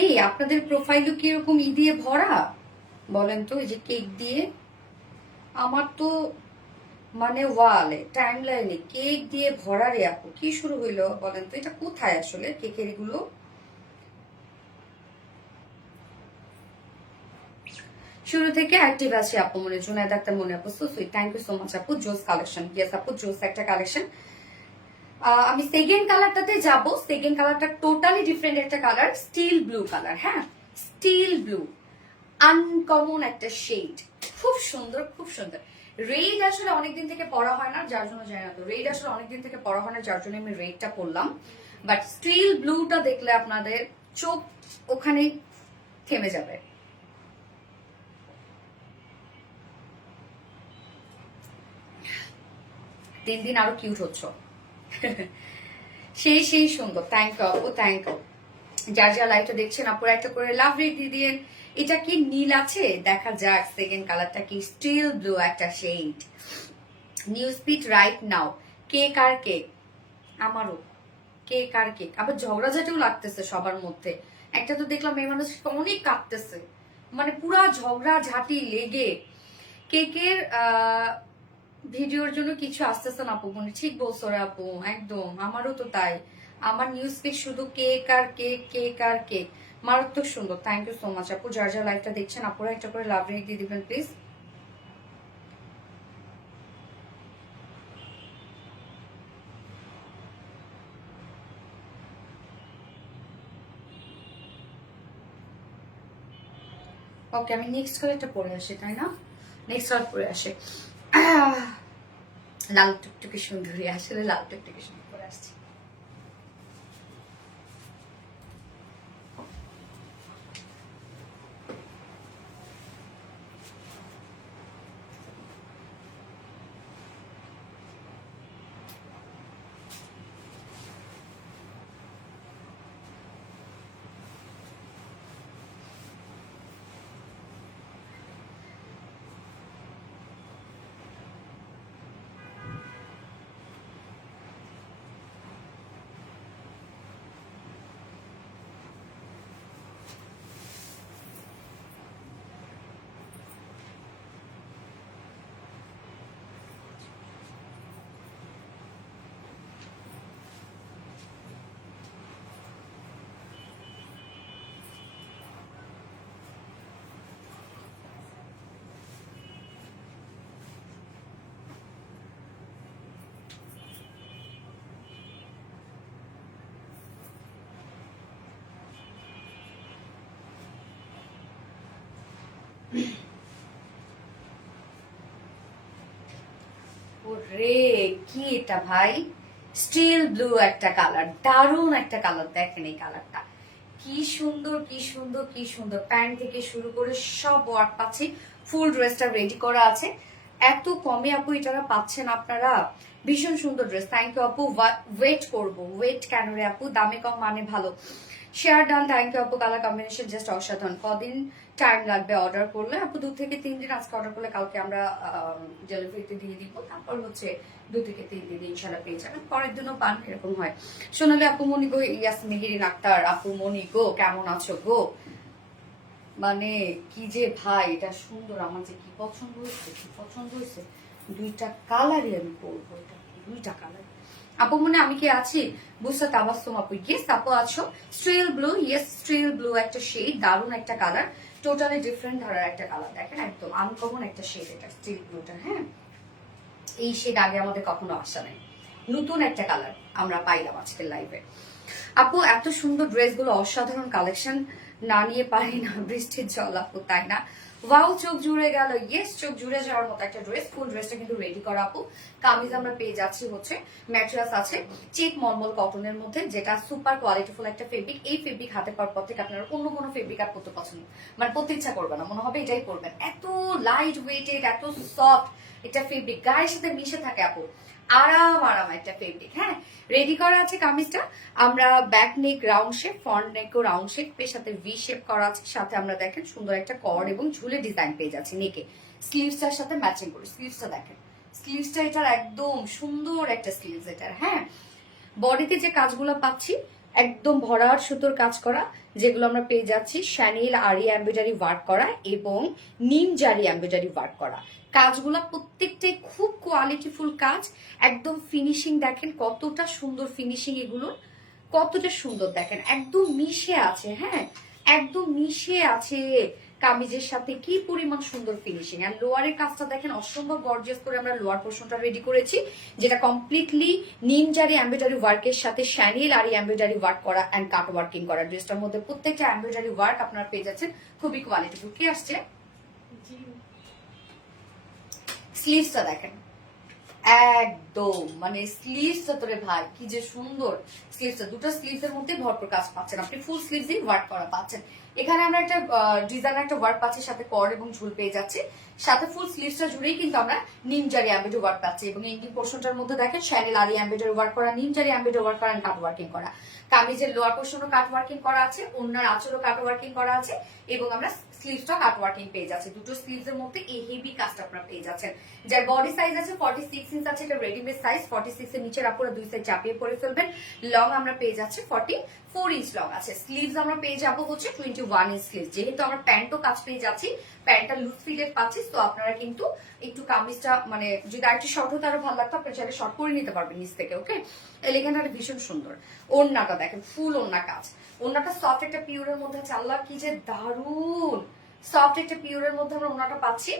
এই আপনাদের প্রোফাইলও কি এরকম ই দিয়ে ভরা বলেন তো, এই যে কেক দিয়ে? আমার তো মানে ওয়ালে টাইম লাইনে কেক দিয়ে ভরা রে আপু, কি শুরু হইলো বলেন তো? এটা কোথায় আসলে কেকের এগুলো? শুরু থেকে অ্যাক্টিভ আছে আপু মনে, জুনায়দ আক্তার মনে আপু, so sweet, thank you so much আপু। জোস কালেকশন, ইয়েস আপু, জোস একটা কালেকশন। আমি সেকেন্ড কালারটাতে যাব। সেকেন্ড কালারটা টোটালি ডিফারেন্ট একটা কালার, স্টিল ব্লু কালার। হ্যাঁ, স্টিল ব্লু, আনকমন একটা শেড, খুব সুন্দর, খুব সুন্দর। রেড আসলে অনেকদিন থেকে পরা হয় না, যার জন্য জানি না তো। রেড আসলে অনেকদিন থেকে পরা হয় না, যার জন্য আমি রেডটা পরলাম। বাট স্টিল ব্লুটা দেখলে আপনাদের চোখ ওখানেই থেমে যাবে। দিন দিন আরো কিউট হচ্ছ। সেই সুন্দর, থ্যাংক ইউ আপু, থ্যাংক ইউ। যার যা লাইভটা দেখছেন আপুরা একটা করে লাভ রেট দিয়ে দিন। এটা কি নীল আছে? দেখা যাক সেকেন্ড কালারটা কি। স্টিল ব্লু একটা shade, new speed right now. Cake আর কেক, আমারও কেক আর কেক। আবার ঝগড়াঝাটিও লাগতেছে সবার মধ্যে। একটা তো দেখলাম এই মানুষ অনেক কাঁদতেছে, মানে পুরা ঝগড়া ঝাঁটি লেগে। কেকের ভিডিওর জন্য কিছু আসতেছে না আপু, মনে ঠিক বলছো রে আপু, একদম আমারও তো তাই। আমার নিউজ ফিড শুধু কেক আর কেক, কেক আর কেক। মারাত্মক সুন্দর, থ্যাংক ইউ সো মাচ আপু। যার যা লাইভটা দেখছেন আপুরা একটা করে লাভ রেট দিয়ে দিবেন প্লিজ। ওকে, আমি নেক্সট কালারটা পরে আসি, তাই না? নেক্সট কালার পরে আসে। লাল টুকটুকে সুন্দরী, আসলে লাল টুকটুকে সুন্দর পরে আসছি। ওরে কি এটা ভাই, স্টিল ব্লু একটা কালার, দারুণ একটা কালার। দেখেন এই কালারটা কি সুন্দর, কি সুন্দর, কি সুন্দর। প্যান্ট থেকে শুরু করে সব ওয়ার্ক পাচ্ছি, ফুল ড্রেসটা রেডি করা আছে। এত কমে আপু এটা পাচ্ছেন আপনারা, ভীষণ সুন্দর ড্রেস। থ্যাংক ইউ আপু। ওয়েট করব, ওয়েট কেন রে আপু, দামে কম মানে ভালো। শেয়ার ডান, থ্যাংক ইউ আপু। কালার কম্বিনেশন জাস্ট অসাধারণ। কদিন টাইম লাগবে অর্ডার করলে আপু? 2 থেকে 3 দিন। আজকে অর্ডার করলে কালকে আমরা ডেলিভারিতে দিয়ে দিব, তারপর হচ্ছে 2 থেকে 3 দিন ইনশাল্লাহ পেয়ে যাবেন। পরের দিনও পান, এরকম হয়। সোনালি আপু মনি গো, ইয়াস মেহেরিন আক্তার আপু মনি গো, কেমন আছো গো? মানে কি যে ভাই, এটা সুন্দর, আমার যে কি পছন্দ হয়েছে, কি পছন্দ হয়েছে। দুইটা কালারই আমি পরবো, এটা দুইটা কালার। আপু মনে আমি কি আছি? বুঝতে তাবাসুম আপু, ইয়েস আপু আছো। Steel blue, yes steel blue একটা শেড, দারুণ একটা কালার, টোটালি ডিফারেন্ট ধারার একটা কালার। দেখেন একদম আনকমন একটা শেড এটা, স্টিল ব্লুটা। হ্যাঁ, এই শেড আগে আমাদের কখনো আসা নাই, নতুন একটা কালার আমরা পাইলাম আজকের লাইভে। আপু এত সুন্দর ড্রেসগুলো, অসাধারণ কালেকশন, না নিয়ে পারি না। বৃষ্টির জল আপু, তাই না? ওয়াও, চোখ জুড়ে গেল। ইয়েস, চোখ জুড়ে যাওয়ার মতো একটা ড্রেস। ফুল ড্রেসটা কিন্তু রেডি করা আপু। কামিজ আমরা পেয়ে যাচ্ছি হচ্ছে, ম্যাটেরিয়ালস আছে চিক মলমল কটনের মধ্যে, যেটা সুপার কোয়ালিটিফুল একটা ফেব্রিক। এই ফেব্রিক হাতে পাওয়ার পর থেকে আপনারা অন্য কোনো ফেব্রিক আর পরতে পছন্দ, মানে পরতে ইচ্ছা করবে না, মনে হবে এটাই করবেন। এত লাইট ওয়েটেড, এত সফট একটা ফেব্রিক, গায়ের সাথে মিশে থাকে আপু, আরাম আরাম একটা ফেব্রিক। হ্যাঁ, রেডি করা আছে কামিজটা। আমরা back neck round shape, front নেকও রাউন্ড শেপ, এর সাথে ভি শেপ করা আছে। সাথে আমরা দেখেন সুন্দর একটা কর্ড এবং ঝুলে ডিজাইন পেয়ে যাচ্ছি নেকে, স্লিভসটার সাথে ম্যাচিং করে। স্লিভসটা দেখেন, স্লিভসটা এটার একদম সুন্দর একটা স্লিভস এটার। হ্যাঁ, বডিতে যে কাজগুলো পাচ্ছি একদম ভরাট সুতোর কাজ করা, যেগুলো আমরা পেয়ে যাচ্ছি শ্যানেল আরি এমব্রয়ডারি ওয়ার্ক করা এবং নিম জারি এমব্রয়ডারি ওয়ার্ক করা। কাজগুলো প্রত্যেকটাই খুব কোয়ালিটিফুল কাজ, একদম ফিনিশিং দেখেন কতটা সুন্দর ফিনিশিং, এগুলো কতটা সুন্দর দেখেন, একদম মিশে আছে। হ্যাঁ, একদম মিশে আছে কামিজের সাথে, কি পরিমাণ সুন্দর ফিনিশিং। আর লোয়ারের কাজটা দেখেন অসম্ভব গর্জিয়াস করে আমরা লোয়ার পোর্শনটা রেডি করেছি, যেটা কমপ্লিটলি নিম জারি এমব্রয়ডারি ওয়ার্কের সাথে শ্যানেল আরি এমব্রয়ডারি ওয়ার্ক করা অ্যান্ড কাট ওয়ার্কিং করা। ড্রেসটার মধ্যে প্রত্যেকটা এমব্রয়ডারি ওয়ার্ক আপনারা পেয়ে যাচ্ছেন, খুবই কোয়ালিটিফুল। কি আসছে স্লিভসটা দেখেন, একদম মানে স্লিভসটা তোরে ভাই কি যে সুন্দর। স্লিভসটা দুটো স্লিভস এর মধ্যে ভরপুর কাজ পাচ্ছেন, আপনি ফুল স্লিভস দিয়ে ওয়ার্ক করা পাচ্ছেন। এখানে আমরা একটা ডিজাইন একটা ওয়ার্ক পাচ্ছি, সাথে কর এবং ঝুল পেয়ে যাচ্ছে, সাথে ফুল স্লিভসটা জুড়েই কিন্তু আমরা নিম জারি এমব্রয়ডারি ওয়ার্ক পাচ্ছি। এবং এন্ডিং পোর্শনটার মধ্যে দেখেন শ্যানেল আরি এমব্রয়ডারি ওয়ার্ক করা, নিম জারি এমব্রয়ডারি ওয়ার্ক করা, কাট ওয়ার্কিং করা। কামিজের লোয়ার পোর্শনও কাট ওয়ার্কিং করা আছে, ওনার আঁচলও কাট ওয়ার্কিং করা আছে, এবং আমরা স্লিভসটা কাট ওয়ার্কিং পেয়ে যাচ্ছে। দুটো স্লিভস এর মধ্যে এই হেভি কাজটা আপনারা পেয়ে যাচ্ছেন। যার বডি সাইজ আছে 46 ইঞ্চ আছে, এটা রেডিমেড সাইজ। 46 এর নিচে আপনারা দুই সাইড চাপিয়ে পরে ফেলবেন। লং আমরা পেয়ে যাচ্ছি 44 ইঞ্চ লং আছে। স্লিভস আমরা পেয়ে যাবো হচ্ছে 21 ইঞ্চ স্লিভ। যেহেতু আমরা প্যান্টও কাজ পেয়ে যাচ্ছি, প্যান্টটা লুজ ফিটেড পাচ্ছি, তো আপনারা কিন্তু একটু কামিজটা মানে যদি আরেকটু শর্ট হতে আরো ভালো লাগতো, আপনারা চাইলে শর্ট করে নিতে পারবেন নিচ থেকে। ওকে, এলিগেন্ট, ভীষণ সুন্দর। ওড়নাটা দেখেন, ফুল ওড়না কাজ, ওড়নাটা সফট একটা পিওরের মধ্যে আছে। আল্লাহ কি যে দারুন সফট একটা পিওরের মধ্যে আমরা ওনাটা পাচ্ছি।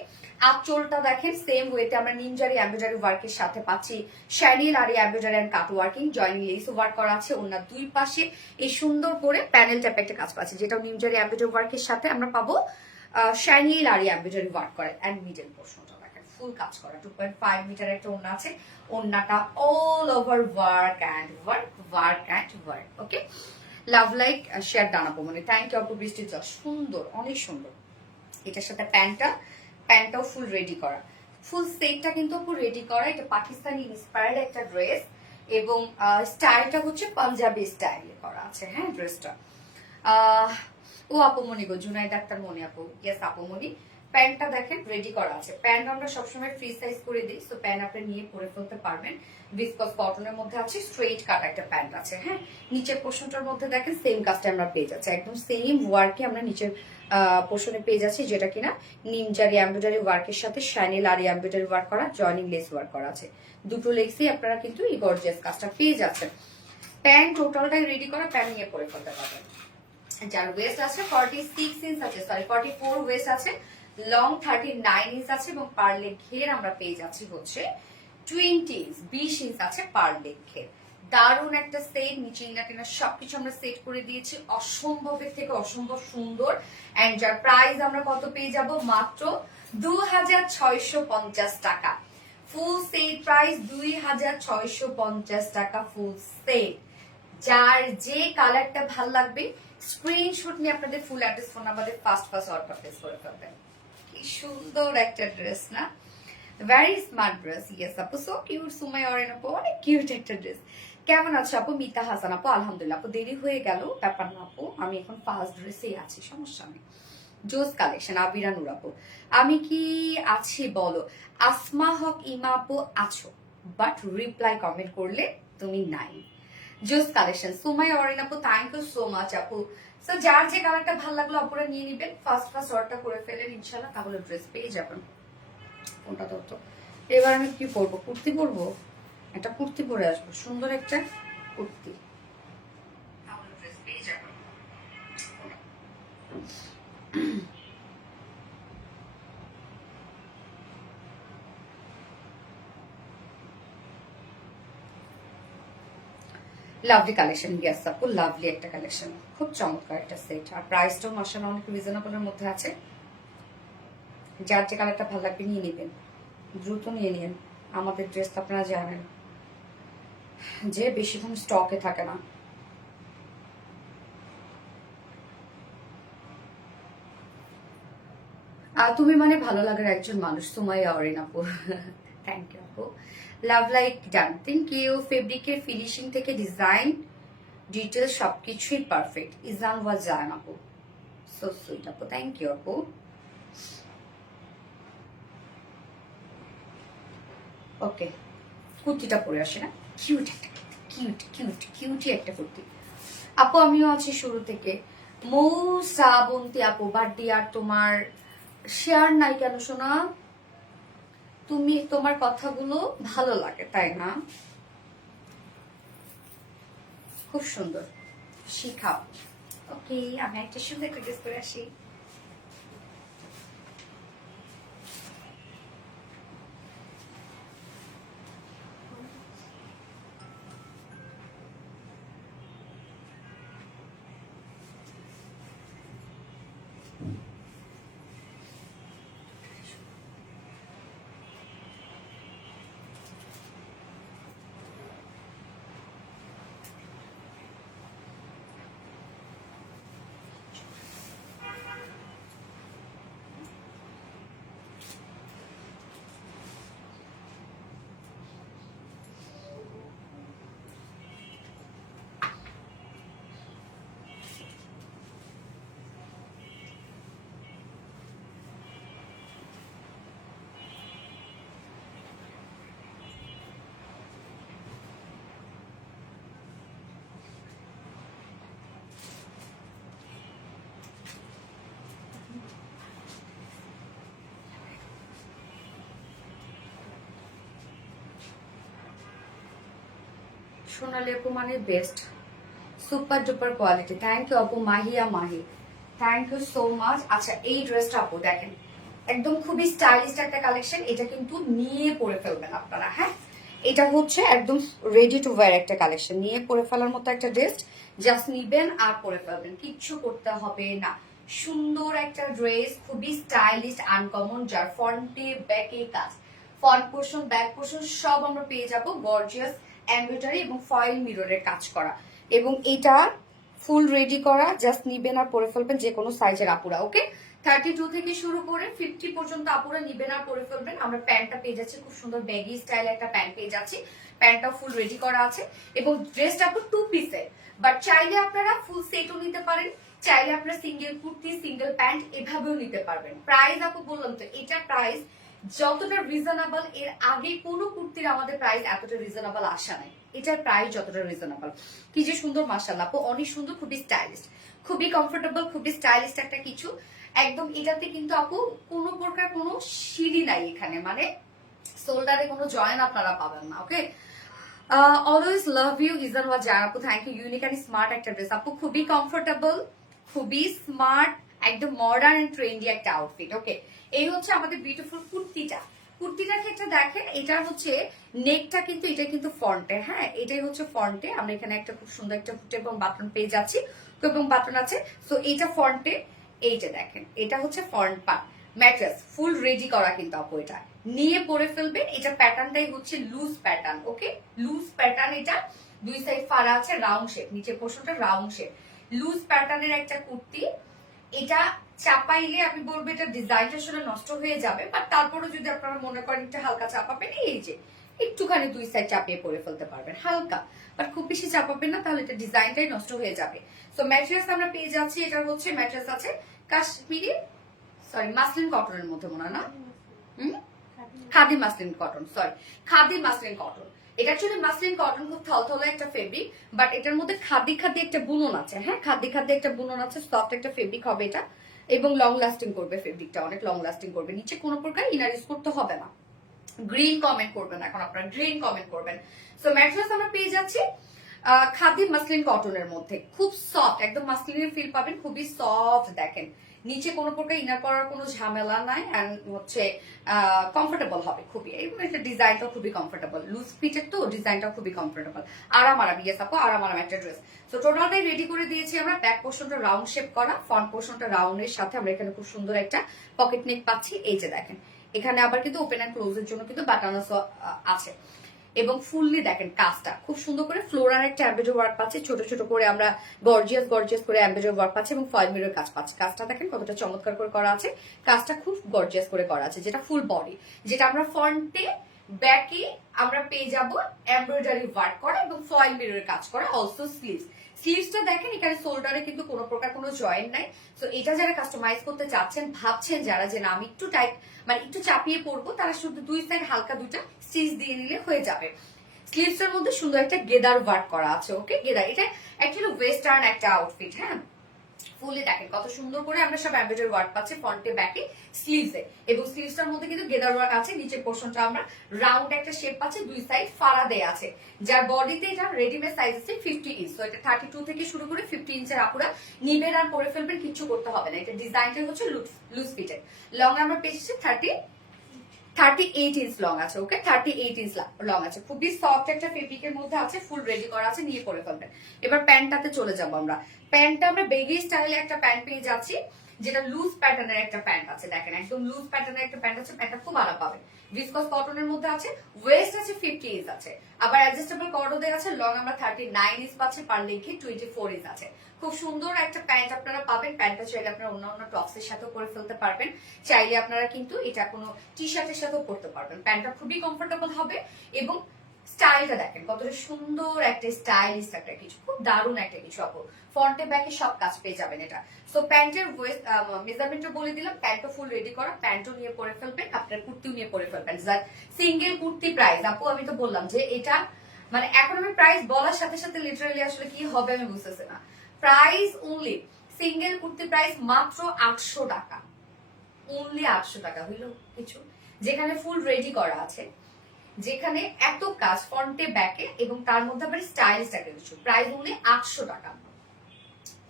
আঁচলটা দেখেন সেম ওয়েতে আমরা নিম জারি এমব্রয়ডারি ওয়ার্কের সাথে পাচ্ছি chenille aari embroidery and cut working, joining lace work করা আছে। ওনার দুই পাশে এই সুন্দর করে প্যানেল টাইপ একটা কাজ পাচ্ছি, যেটা নিম জারি এমব্রয়ডারি ওয়ার্কের সাথে আমরা পাবো শ্যানেল আরি এমব্রয়ডারি ওয়ার্ক করে। এন্ড মিডল পোর্শনটা দেখেন ফুল কাজ করা, 2.5 মিটার একটা ওড়না আছে। ওড়নাটা all over work and work, work and work. Okay, love like share ডানাবো মানে থ্যাংক ইউ অপু বৃষ্টি, সুন্দর, অনেক সুন্দর। এটার সাথে প্যান্টটাও ফুল রেডি করা, ফুল সেটটা কিন্তু পুরো রেডি করা। এটা পাকিস্তানি ইন্সপায়ার্ড একটা ড্রেস, এবং স্টাইলটা হচ্ছে পাঞ্জাবি স্টাইলে করা আছে। হ্যাঁ, ড্রেসটা ও আপুমনি গো, জুনাইদ আক্তার মনি আপু, ইয়েস আপুমনি। প্যান্টটা দেখেন রেডি করা আছে। প্যান্ট আমরা সবসময় ফ্রি সাইজ করে দিই, তো প্যান্ট আপনি নিয়ে পরে ফেলতে পারবেন। ভিসকস কটনের মধ্যে আছে, স্ট্রেইট কাট একটা প্যান্ট আছে। হ্যাঁ, নিচের পোর্শনটার মধ্যে দেখেন সেম কাজটা আমরা পেয়ে যাচ্ছি, একদম সেম ওয়ার্কে আমরা নিচের পোর্শনে পেয়ে যাচ্ছি, যেটা কিনা নিম জারি এমব্রয়ডারি ওয়ার্কের সাথে শ্যানেল আরি এমব্রয়ডারি ওয়ার্ক করা, জয়েনিং লেস ওয়ার্ক করা আছে। দুটো লেগসই আপনারা কিন্তু এই গর্জিয়াস কাজটা পেয়ে যাচ্ছেন। প্যান্ট টোটালটাই রেডি করা, প্যান্ট নিয়ে পরে ফেলতে পারবেন। যার ওয়েস্ট আছে 46 ইঞ্চ আছে, সরি 44 ওয়েস্ট আছে, লং 39 ইঞ্চ আছে, এবং পার লেগ ঘের আমরা পেয়ে যাচ্ছি হচ্ছে 20 ইঞ্চ, 20 ইঞ্চ আছে পার লেগ ঘের। দারুন একটা সেট, নিচে ইনা টিনা সবকিছু আমরা সেট করে দিয়েছি, অসম্ভবের থেকে অসম্ভব সুন্দর। এন্ড যার প্রাইস আমরা কত পেয়ে যাব, মাত্র 2650 টাকা। ফুল সেট প্রাইস 2650 টাকা ফুল সেট। যার যে কালারটা ভাল লাগবে স্ক্রিনশট নিয়ে আপনাদের ফুল অ্যাড্রেস ফোন নাম্বারে ফার্স্ট অর্ডার প্লেস করে ফেলবেন। কি সুন্দর একটা ড্রেস না, ভেরি স্মার্ট ড্রেস। ইয়েস আপু, সো কিউট। সুমাই অরেন আপু, অনেক কিউট একটা ড্রেস। কেমন আছো আপু? মিতা হাসান আপু, আলহামদুলিল্লাহ আপু, দেরি হয়ে গেল ব্যাপার না আপু, আমি এখন ফার্স্ট ড্রেসেই আছি, সমস্যা নেই। জোস কালেকশন, আবিরা নূর আপু, আমি কি আছি বলো। আসমা হক ইমা আপু আছো, বাট রিপ্লাই কমেন্ট করলে তুমি নাই। জোস কালেকশন, সুমাই অরিন আপু, থ্যাংক ইউ সো মাচ আপু। সো যার যে কালারটা ভালো লাগলো আপুরা নিয়ে নিবেন, ফার্স্ট অর্ডারটা করে ফেলেন ইনশাল্লাহ, তাহলে ড্রেস পেয়ে যাবেন। কোনটা ধরতো এবার আমি কি পরবো, কুর্তি পরবো, একটা কুর্তি পরে আসবো, সুন্দর একটা কুর্তি, তাহলে ড্রেস পেয়ে যাবেন। লাভলি কালেকশন, ইয়েস আপু, লাভলি একটা কালেকশন, খুব চমৎকার একটা সেট। আর প্রাইসটাও মাশাআল্লাহ অনেক রিজনেবলের মধ্যে আছে। যার যে কালারটা ভালো লাগবে নিয়ে নেবেন, দ্রুত নিয়ে নিন। আমাদের ড্রেস তো আপনারা জানেন যে বেশিক্ষণ স্টকে থাকে না। তুমি মানে ভালো লাগার একজন মানুষ, সুমাইয়া অরিন আপু, থ্যাংক ইউ আপু। Love like done, thank you. ফেব্রিকের ফিনিশিং থেকে ডিজাইন ডিটেল সবকিছুই পারফেক্ট। ইজান ওয়াজ জান আপু, সো সুইট আপু, থ্যাংক ইউ আপু। ওকে, কুর্তিটা পরে আসে না, কিউট একটা, কিউটি একটা কুর্তি। আপু আমিও আছি শুরু থেকে। মৌ শ্রাবন্তী আপু, বাড্ডি আর তোমার শেয়ার নাই কেন শোনা? তুমি তোমার কথাগুলো ভালো লাগে তাই না? খুব সুন্দর, শিখাও। ওকে, আমি একটা সুন্দর একটা ড্রেস করে আসি। সোনালি আপু মানে best, super duper quality. Thank you আপু, Mahiya Mahi, thank you so much. আচ্ছা এই ড্রেসটা আপু দেখেন, একদম খুবই স্টাইলিশ একটা কালেকশন। এটা কিন্তু নিয়ে পরে ফেলবেন আপনারা, হ্যাঁ। এটা হচ্ছে একদম রেডি টু ওয়্যার একটা কালেকশন, নিয়ে পরে ফেলার মতো একটা ড্রেস। জাস্ট নিবেন আর পরে ফেলবেন, কিচ্ছু করতে হবে না। সুন্দর একটা ড্রেস, খুবই স্টাইলিশ, আনকমন, যার ফ্রন্টে ব্যাকে কাজ, ফ্রন্ট পোর্শন ব্যাক পোর্শন সব আমরা পেয়ে যাব গর্জিয়াস এমব্রয়ডারি এবং ফয়েল মিররের কাজ করা। এবং এটা ফুল রেডি করা, জাস্ট নিবেন আর পরে ফেলবেন যে কোনো সাইজের আপুরা। ওকে, 32 থেকে শুরু করে 50 পর্যন্ত আপুরা নিবেন আর পরে ফেলবেন। আমরা প্যান্টটা পেয়ে যাচ্ছি খুব সুন্দর ব্যাগি স্টাইল একটা প্যান্ট পেয়ে যাচ্ছি। প্যান্টটা ফুল রেডি করা আছে এবং ড্রেসটা আপু 2 পিসের, বাট চাইলে আপনারা ফুল সেটও নিতে পারেন, চাইলে আপনারা সিঙ্গেল কুর্তি সিঙ্গেল প্যান্ট এভাবেও নিতে পারবেন। প্রাইস আপু বললাম তো, এটা প্রাইস যতটা রিজনেবল, এর আগে কোনো কুর্তির আমাদের প্রাইস এতটা রিজনেবল আসা নাই। এটার প্রাইস যতটা রিজনেবল, কি যে সুন্দর মাশাআল্লাহ আপু, অনেক সুন্দর, খুবই স্টাইলিশ, খুবই কমফোর্টেবল, খুবই স্টাইলিশ একটা কিছু একদম। এটাতে কিন্তু আপু কোনো প্রকার কোনো সিঁড়ি নাই এখানে, মানে শোল্ডারে কোনো জয়েন আপনারা পাবেন না। ওকে, অলওয়েজ লাভ ইউ ইজান ওয়া জান আপু, thank you. Unique and smart একটা ড্রেস আপু, খুবই কমফোর্টেবল, খুবই স্মার্ট, একদম মডার্ন এন্ড ট্রেন্ডি একটা আউটফিট। ওকে, এই হচ্ছে আমাদের বিউটিফুল কুর্তিটা। কুর্তিটার ক্ষেত্রে দেখেন, এটা হচ্ছে নেকটা কিন্তু এটা কিন্তু ফ্রন্টে, হ্যাঁ এটাই হচ্ছে ফ্রন্টে। আমরা এখানে একটা খুব সুন্দর একটা হুট এবং বাটন পেয়ে যাচ্ছি, এবং বাটন আছে। সো এইটা ফ্রন্টে, এইটা দেখেন এটা হচ্ছে front part. Mattress full ready করা কিন্তু আপু, এটা নিয়ে পরে ফেলবেন। এটা প্যাটার্নটাই হচ্ছে লুজ প্যাটার্ন। ওকে, লুজ প্যাটার্ন, এটা দুই সাইড ফাড়া আছে, রাউন্ড শেপ, নিচের পোর্শনটা রাউন্ড শেপ, লুজ প্যাটার্নের একটা কুর্তি। এটা চাপাইলে আমি বলবো এটা ডিজাইনটা আসলে নষ্ট হয়ে যাবে, বাট তারপরে যদি আপনারা মনে করেন একটু হালকা চাপাবেন, এই যে একটুখানি দুই সাইড চাপিয়ে পরে ফেলতে পারবেন হালকা, বাট খুব বেশি চাপাবেন না, তাহলে এটা ডিজাইনটাই নষ্ট হয়ে যাবে। সো ম্যাটেরিয়ালস আমরা পেয়ে যাচ্ছি, এটা হচ্ছে ম্যাটেরিয়ালস আছে কাশ্মীরি, সরি মাসলিন কটনের মধ্যে মনে হয় না, khadi muslin cotton, sorry khadi muslin cotton. এটা অ্যাকচুয়ালি মাসলিন কটন, খুব থলথলে একটা ফেব্রিক, বাট এটার মধ্যে খাদি খাদি একটা বুনন আছে, হ্যাঁ খাদি খাদি একটা বুনন আছে, সফট একটা ফেব্রিক হবে এটা, এবং লং লাস্টিং করবে, ফেব্রিকটা অনেক লং লাস্টিং করবে। নিচে কোনো প্রকার ইনার ইউজ করতে হবে না। গ্রিন কমেন্ট করবেন, এখন আপনারা গ্রিন কমেন্ট করবেন। সো ম্যাটেরিয়ালস আমরা পেয়ে যাচ্ছি খাদি মাসলিন কটনের মধ্যে, খুব সফট, একদম মাসলিনের ফিল পাবেন, খুবই সফট। দেখেন নিচে কোনো প্রকার ইনার করার কোনো ঝামেলা নাই, এন্ড হচ্ছে কমফোর্টেবল হবে খুবই, এবং এটা ডিজাইনটা খুবই কমফোর্টেবল, লুজ ফিটের তো ডিজাইনটা খুবই কমফোর্টেবল, আরাম আরাম, ইয়েস আপু আরাম আরাম একটা ড্রেস। তো টোটালটাই রেডি করে দিয়েছি আমরা। ব্যাক পোর্শনটা রাউন্ড শেপ করা, ফ্রন্ট পোর্শনটা রাউন্ডের সাথে আমরা এখানে খুব সুন্দর একটা পকেট নেক পাচ্ছি। এই যে দেখেন, এখানে আবার কিন্তু ওপেন অ্যান্ড ক্লোজের জন্য কিন্তু বাটন আছে, এবং ফুললি দেখেন কাজটা খুব সুন্দর করে ফ্লোরার একটা এমব্রয়ডারি ওয়ার্ক পাচ্ছে, ছোট ছোট করে আমরা গর্জিয়াস গর্জিয়াস করে এমব্রয়ডারি ওয়ার্ক পাচ্ছি, এবং ফয়েল মিরর কাজ পাচ্ছি। কাজটা দেখেন কতটা চমৎকার করে করা আছে, কাজটা খুব গর্জিয়াস করে করা আছে, যেটা ফুল বডি, যেটা আমরা ফ্রন্টে ব্যাকে আমরা পেয়ে যাব এমব্রয়ডারি ওয়ার্ক করা এবং ফয়েল মিররের কাজ করা। অলসো স্লিভস, স্লিভসটা দেখেন এখানে শোল্ডারে কিন্তু কোনো প্রকার কোনো জয়েন্ট নাই। সো এটা যারা কাস্টমাইজ করতে চাচ্ছেন, ভাবছেন যারা যে না আমি একটু টাইট মানে একটু চাপিয়ে পড়বো, তারা শুধু দুই সাইড হালকা দুইটা স্টিচ দিয়ে নিলে হয়ে যাবে। স্লিভস এর মধ্যে সুন্দর একটা গেদার ওয়ার্ক করা আছে। ওকে, গেদার এটা অ্যাকচুয়ালি ওয়েস্টার্ন একটা আউটফিট। হ্যাঁ, ফুলি দেখেন কত সুন্দর করে আমরা সব এমব্রয়ডারি ওয়ার্ক পাচ্ছি ফ্রন্টে ব্যাকে স্লিভসে, এবং স্লিভসটার মধ্যে কিন্তু গেদার ওয়ার্ক আছে। নিচের পোর্শনটা আমরা রাউন্ড একটা শেপ পাচ্ছি, দুই সাইড ফাড়া দেয়া আছে। যার বডিতে এটা রেডিমেড সাইজ আছে 50 ইঞ্চ। তো এটা 32 থেকে শুরু করে 50 ইঞ্চের আপুরা নিবেন আর পরে ফেলবেন, কিচ্ছু করতে হবে না। এটা ডিজাইনটা হচ্ছে লুজ ফিটেড। লং আমরা পেয়েছি 38 ইঞ্চ লং আছে। ওকে, 38 ইঞ্চ লং আছে। খুবই সফট একটা ফেব্রিকের মধ্যে আছে, ফুল রেডি করা আছে, নিয়ে পরে ফেলবেন। এবার প্যান্টটাতে চলে যাবো আমরা। প্যান্টটা আমরা বেগি স্টাইলে একটা প্যান্ট পেয়ে যাচ্ছি, যেটা লুজ প্যাটার্নের একটা প্যান্ট আছে। দেখেন একদম লুজ প্যাটার্নের একটা প্যান্ট আছে। প্যান্টটা খুব আরাম পাবেন, ভিসকস কটনের মধ্যে আছে। ওয়েস্ট আছে 50 ইঞ্চ আছে, আবার অ্যাডজাস্টেবল কর্ডও দেওয়া আছে। লং আমরা 39 ইঞ্চ পাচ্ছি, পার লেগে 24 ইঞ্চ আছে। খুব সুন্দর একটা প্যান্ট আপনারা পাবেন। প্যান্টটা চাইলে আপনারা অন্য টপস এর সাথেও পরে ফেলতে পারবেন, চাইলে আপনারা কিন্তু এটা কোনো টি শার্টের সাথেও পরতে পারবেন। প্যান্টটা খুবই কমফোর্টেবল হবে, এবং স্টাইলটা দেখেন কতটা সুন্দর একটা স্টাইলিশ একটা কিছু, খুব দারুণ একটা কিছু। আপু ফ্রন্টে ব্যাকে সব কাজ পেয়ে যাবেন এটা। সো প্যান্টের মেজারমেন্টটা বলে দিলাম, প্যান্টও ফুল রেডি করা, প্যান্টও নিয়ে পরে ফেলবেন, আপনার কুর্তিও নিয়ে পরে ফেলবেন। সিঙ্গেল কুর্তি প্রাইস আপু আমি তো বললাম যে এটা মানে এখন আমি প্রাইস বলার সাথে সাথে লিটারালি আসলে কি হবে আমি বুঝতেছি না। Price only single kurti price মাত্র 800 টাকা, অনলি 800 টাকা হইলো কিছু, যেখানে ফুল রেডি করা আছে, যেখানে এত কাজ ফ্রন্টে ব্যাকে, এবং তার মধ্যে আবার স্টাইলিশ একটা কিছু। প্রাইস অনলি 800 টাকা।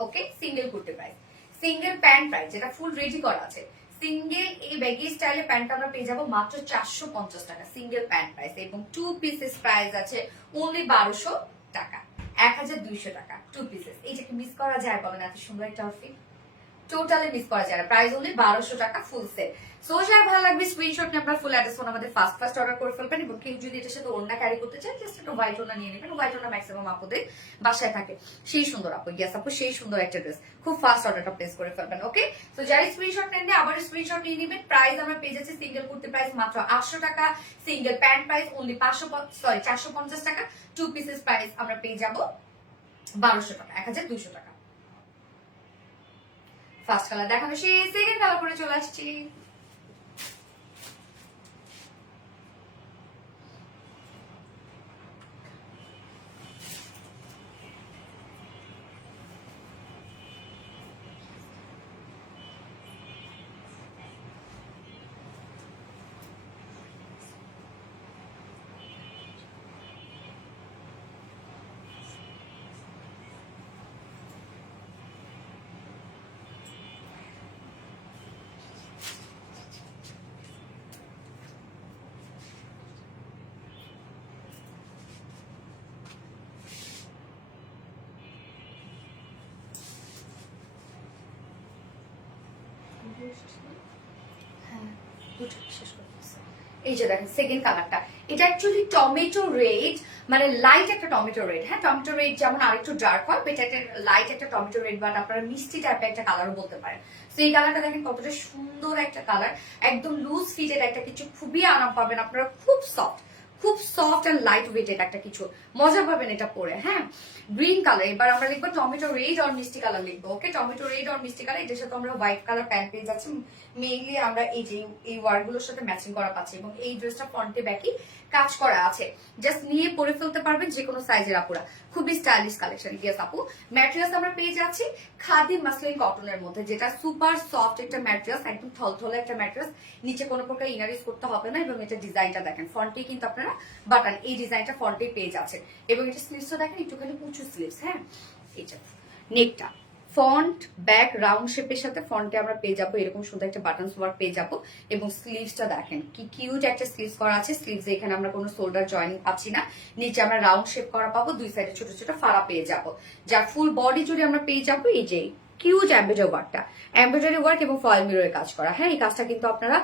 Okay, single kurti price. Single pant price যেটা ফুল রেডি করা আছে, সিঙ্গেল এই ব্যাগি স্টাইলে প্যান্টটা আমরা পেয়ে যাবো মাত্র 450 টাকা সিঙ্গেল প্যান্ট প্রাইস, এবং 2 পিসেস প্রাইস আছে অনলি 1200 টাকা, 1200 টাকা 2 পিসেস। এইটাকে মিস করা যায় বলেন? এত সুন্দর একটা আউটফিট টোটালি মিস করা যায় না। প্রাইস অনলি 1200 টাকা ফুল সেট। সো যার ভালো লাগবে স্ক্রিনশট নিয়ে আপনার ফুল অ্যাড্রেস ফোন আমাদের ফার্স্ট অর্ডার করে ফেলবেন, এবং কেউ যদি এটার সাথে ওড়না ক্যারি করতে চান জাস্ট একটা হোয়াইট ওড়না নিয়ে নেবেন। হোয়াইট ওড়না ম্যাক্সিমাম আপুদের বাসায় থাকে। সেই সুন্দর আপু, ইয়েস আপু, সেই সুন্দর একটা ড্রেস, খুব ফাস্ট অর্ডারটা প্লেস করে ফেলবেন। ওকে, তো যারা স্ক্রিনশট নেন আবার স্ক্রিনশট নিয়ে নেবেন। প্রাইস আমরা পেয়ে যাচ্ছি সিঙ্গেল কুর্তি প্রাইস মাত্র 800 টাকা, সিঙ্গেল প্যান্ট প্রাইস অনলি 450 টাকা, 2 পিসেস প্রাইস আমরা পেয়ে যাবো 1200 টাকা, 1200 টাকা। ফার্স্ট কালার দেখানো সেই সেকেন্ড কালার করে চলে আসছি। এই যে দেখেন সেকেন্ড কালারটা, এটা অ্যাকচুয়ালি টমেটো রেড, মানে লাইট একটা টমেটো রেড। হ্যাঁ, টমেটো রেড যেমন আরেকটু ডার্ক হয়, এটা একটা লাইট একটা টমেটো রেড, বাট আপনারা মিষ্টি টাইপের একটা কালারও বলতে পারেন। তো এই কালারটা দেখেন কতটা সুন্দর একটা কালার, একদম লুজ ফিটেড একটা কিছু, খুবই আরাম পাবেন আপনারা, খুব সফট এন্ড লাইট ওয়েটেড একটা কিছু, মজা পাবেন এটা পরে। হ্যাঁ, গ্রিন কালার। এবার আমরা লিখবো টমেটো রেড আর মিষ্টি কালার লিখবো। ওকে, টমেটো রেড আর মিষ্টি কালার। এটার সাথে আমরা হোয়াইট কালার প্যান্ট পেয়ে যাচ্ছি, মেইনলি আমরা এই যে এই ওয়ার্ড গুলোর সাথে ম্যাচিং করা পাচ্ছি, এবং এই ড্রেসটা ফ্রন্টে ব্যাকি কাজ করা আছে। জাস্ট নিয়ে পরে ফেলতে পারবেন যে কোনো সাইজের আপুরা, খুবই স্টাইলিশ কালেকশন। ইয়েস আপু, ম্যাটেরিয়ালস আমরা পেয়ে যাচ্ছি খাদি মাসলিন কটনের মধ্যে, যেটা সুপার সফট একটা ম্যাটেরিয়ালস, একদম থলথলে একটা ম্যাটেরিয়ালস, নিচে কোনো প্রকার ইনারিজ করতে হবে না। এবং এটা ডিজাইনটা দেখেন ফ্রন্টে কিন্তু আপনারা বাটন, এই ডিজাইনটা ফ্রন্টে পেয়ে যাচ্ছে, এবং এটা স্লিভসটা দেখেন একটুখানি উঁচু স্লিভস। হ্যাঁ, এইটা নেকটা ফ্রন্ট ব্যাক রাউন্ড শেপের সাথে ফ্রন্টে আমরা পেয়ে যাবো এরকম সুন্দর একটা বাটন ওয়ার্ক পেয়ে যাবো, এবং স্লিভসটা দেখেন কি কিউট একটা স্লিভস করা আছে। স্লিভস এখানে আমরা কোনো শোল্ডার জয়েনিং পাচ্ছি না, নিচে আমরা রাউন্ড শেপ করা পাবো, দুই সাইডে ছোট ছোট ফাড়া পেয়ে যাবো, যার ফুল বডি জুড়ে আমরা পেয়ে যাবো এই যে কিউট এমব্রয়ডারি ওয়ার্ক এবং ফয়েল মিররের কাজ করা। হ্যাঁ, এই কাজটা কিন্তু আপনারা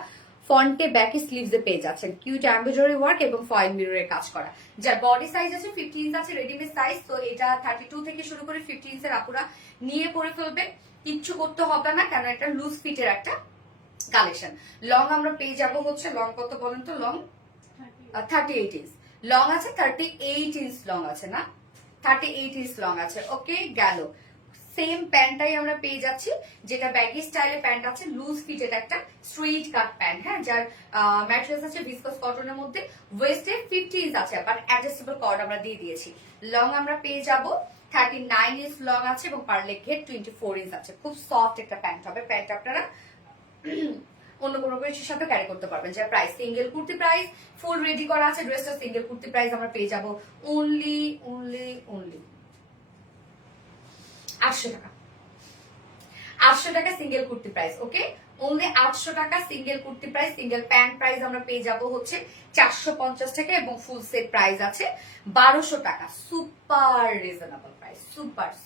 ফ্রন্টে ব্যাকে স্লিভসে পেয়ে যাচ্ছেন, কিউট এমব্রয়ডারি ওয়ার্ক এবং ফয়েল মিররের কাজ করা, যার বডি সাইজ আছে 50 ইঞ্চ আছে রেডিমেড সাইজ। তো এটা 32 থেকে শুরু করে 50 ইঞ্চের আপুরা নিয়ে পরে ফেলবে, কিচ্ছু করতে হবে না, কেন এটা লুজ ফিটের একটা কালেকশন। লং আমরা পেয়ে যাব হচ্ছে, লং কত বলেন তো? লং 38 ইঞ্চ লং আছে, 38 ইঞ্চ লং আছে না, 38 ইঞ্চ লং আছে। ওকে, গেল সেম প্যান্টটাই আমরা পেয়ে যাচ্ছি, যেটা ব্যাগি স্টাইলে প্যান্ট আছে, লুজ ফিটেড একটা স্ট্রেইট কাট প্যান্ট, হ্যাঁ, যার ম্যাটেরিয়ালস আছে ভিসকস কটনের মধ্যে, ওয়েস্টে 50 ইঞ্চ আছে, বাট অ্যাডজাস্টেবল কর্ড আমরা দিয়ে দিয়েছি। লং আমরা পেয়ে যাব 39 ইঞ্চ লং আছে এবং পার লেগ ঘের 24 ইঞ্চ আছে। খুব সফট একটা প্যান্ট হবে। প্যান্ট আপনারা অন্য কোনো কিছুর সাথে ক্যারি করতে পারবেন। যার price single kurti price, full ready করা আছে ড্রেসটা, সিঙ্গেল কুর্তি প্রাইস আমরা পেয়ে যাব অনলি 800 টাকা। 800 টাকা সিঙ্গেল কুর্তি প্রাইস। ওকে, অনলি 800 টাকা single kurti price. Single pant price আমরা পেয়ে যাব হচ্ছে 450 টাকা এবং ফুল সেট প্রাইস আছে 1200 টাকা। Super reasonable price,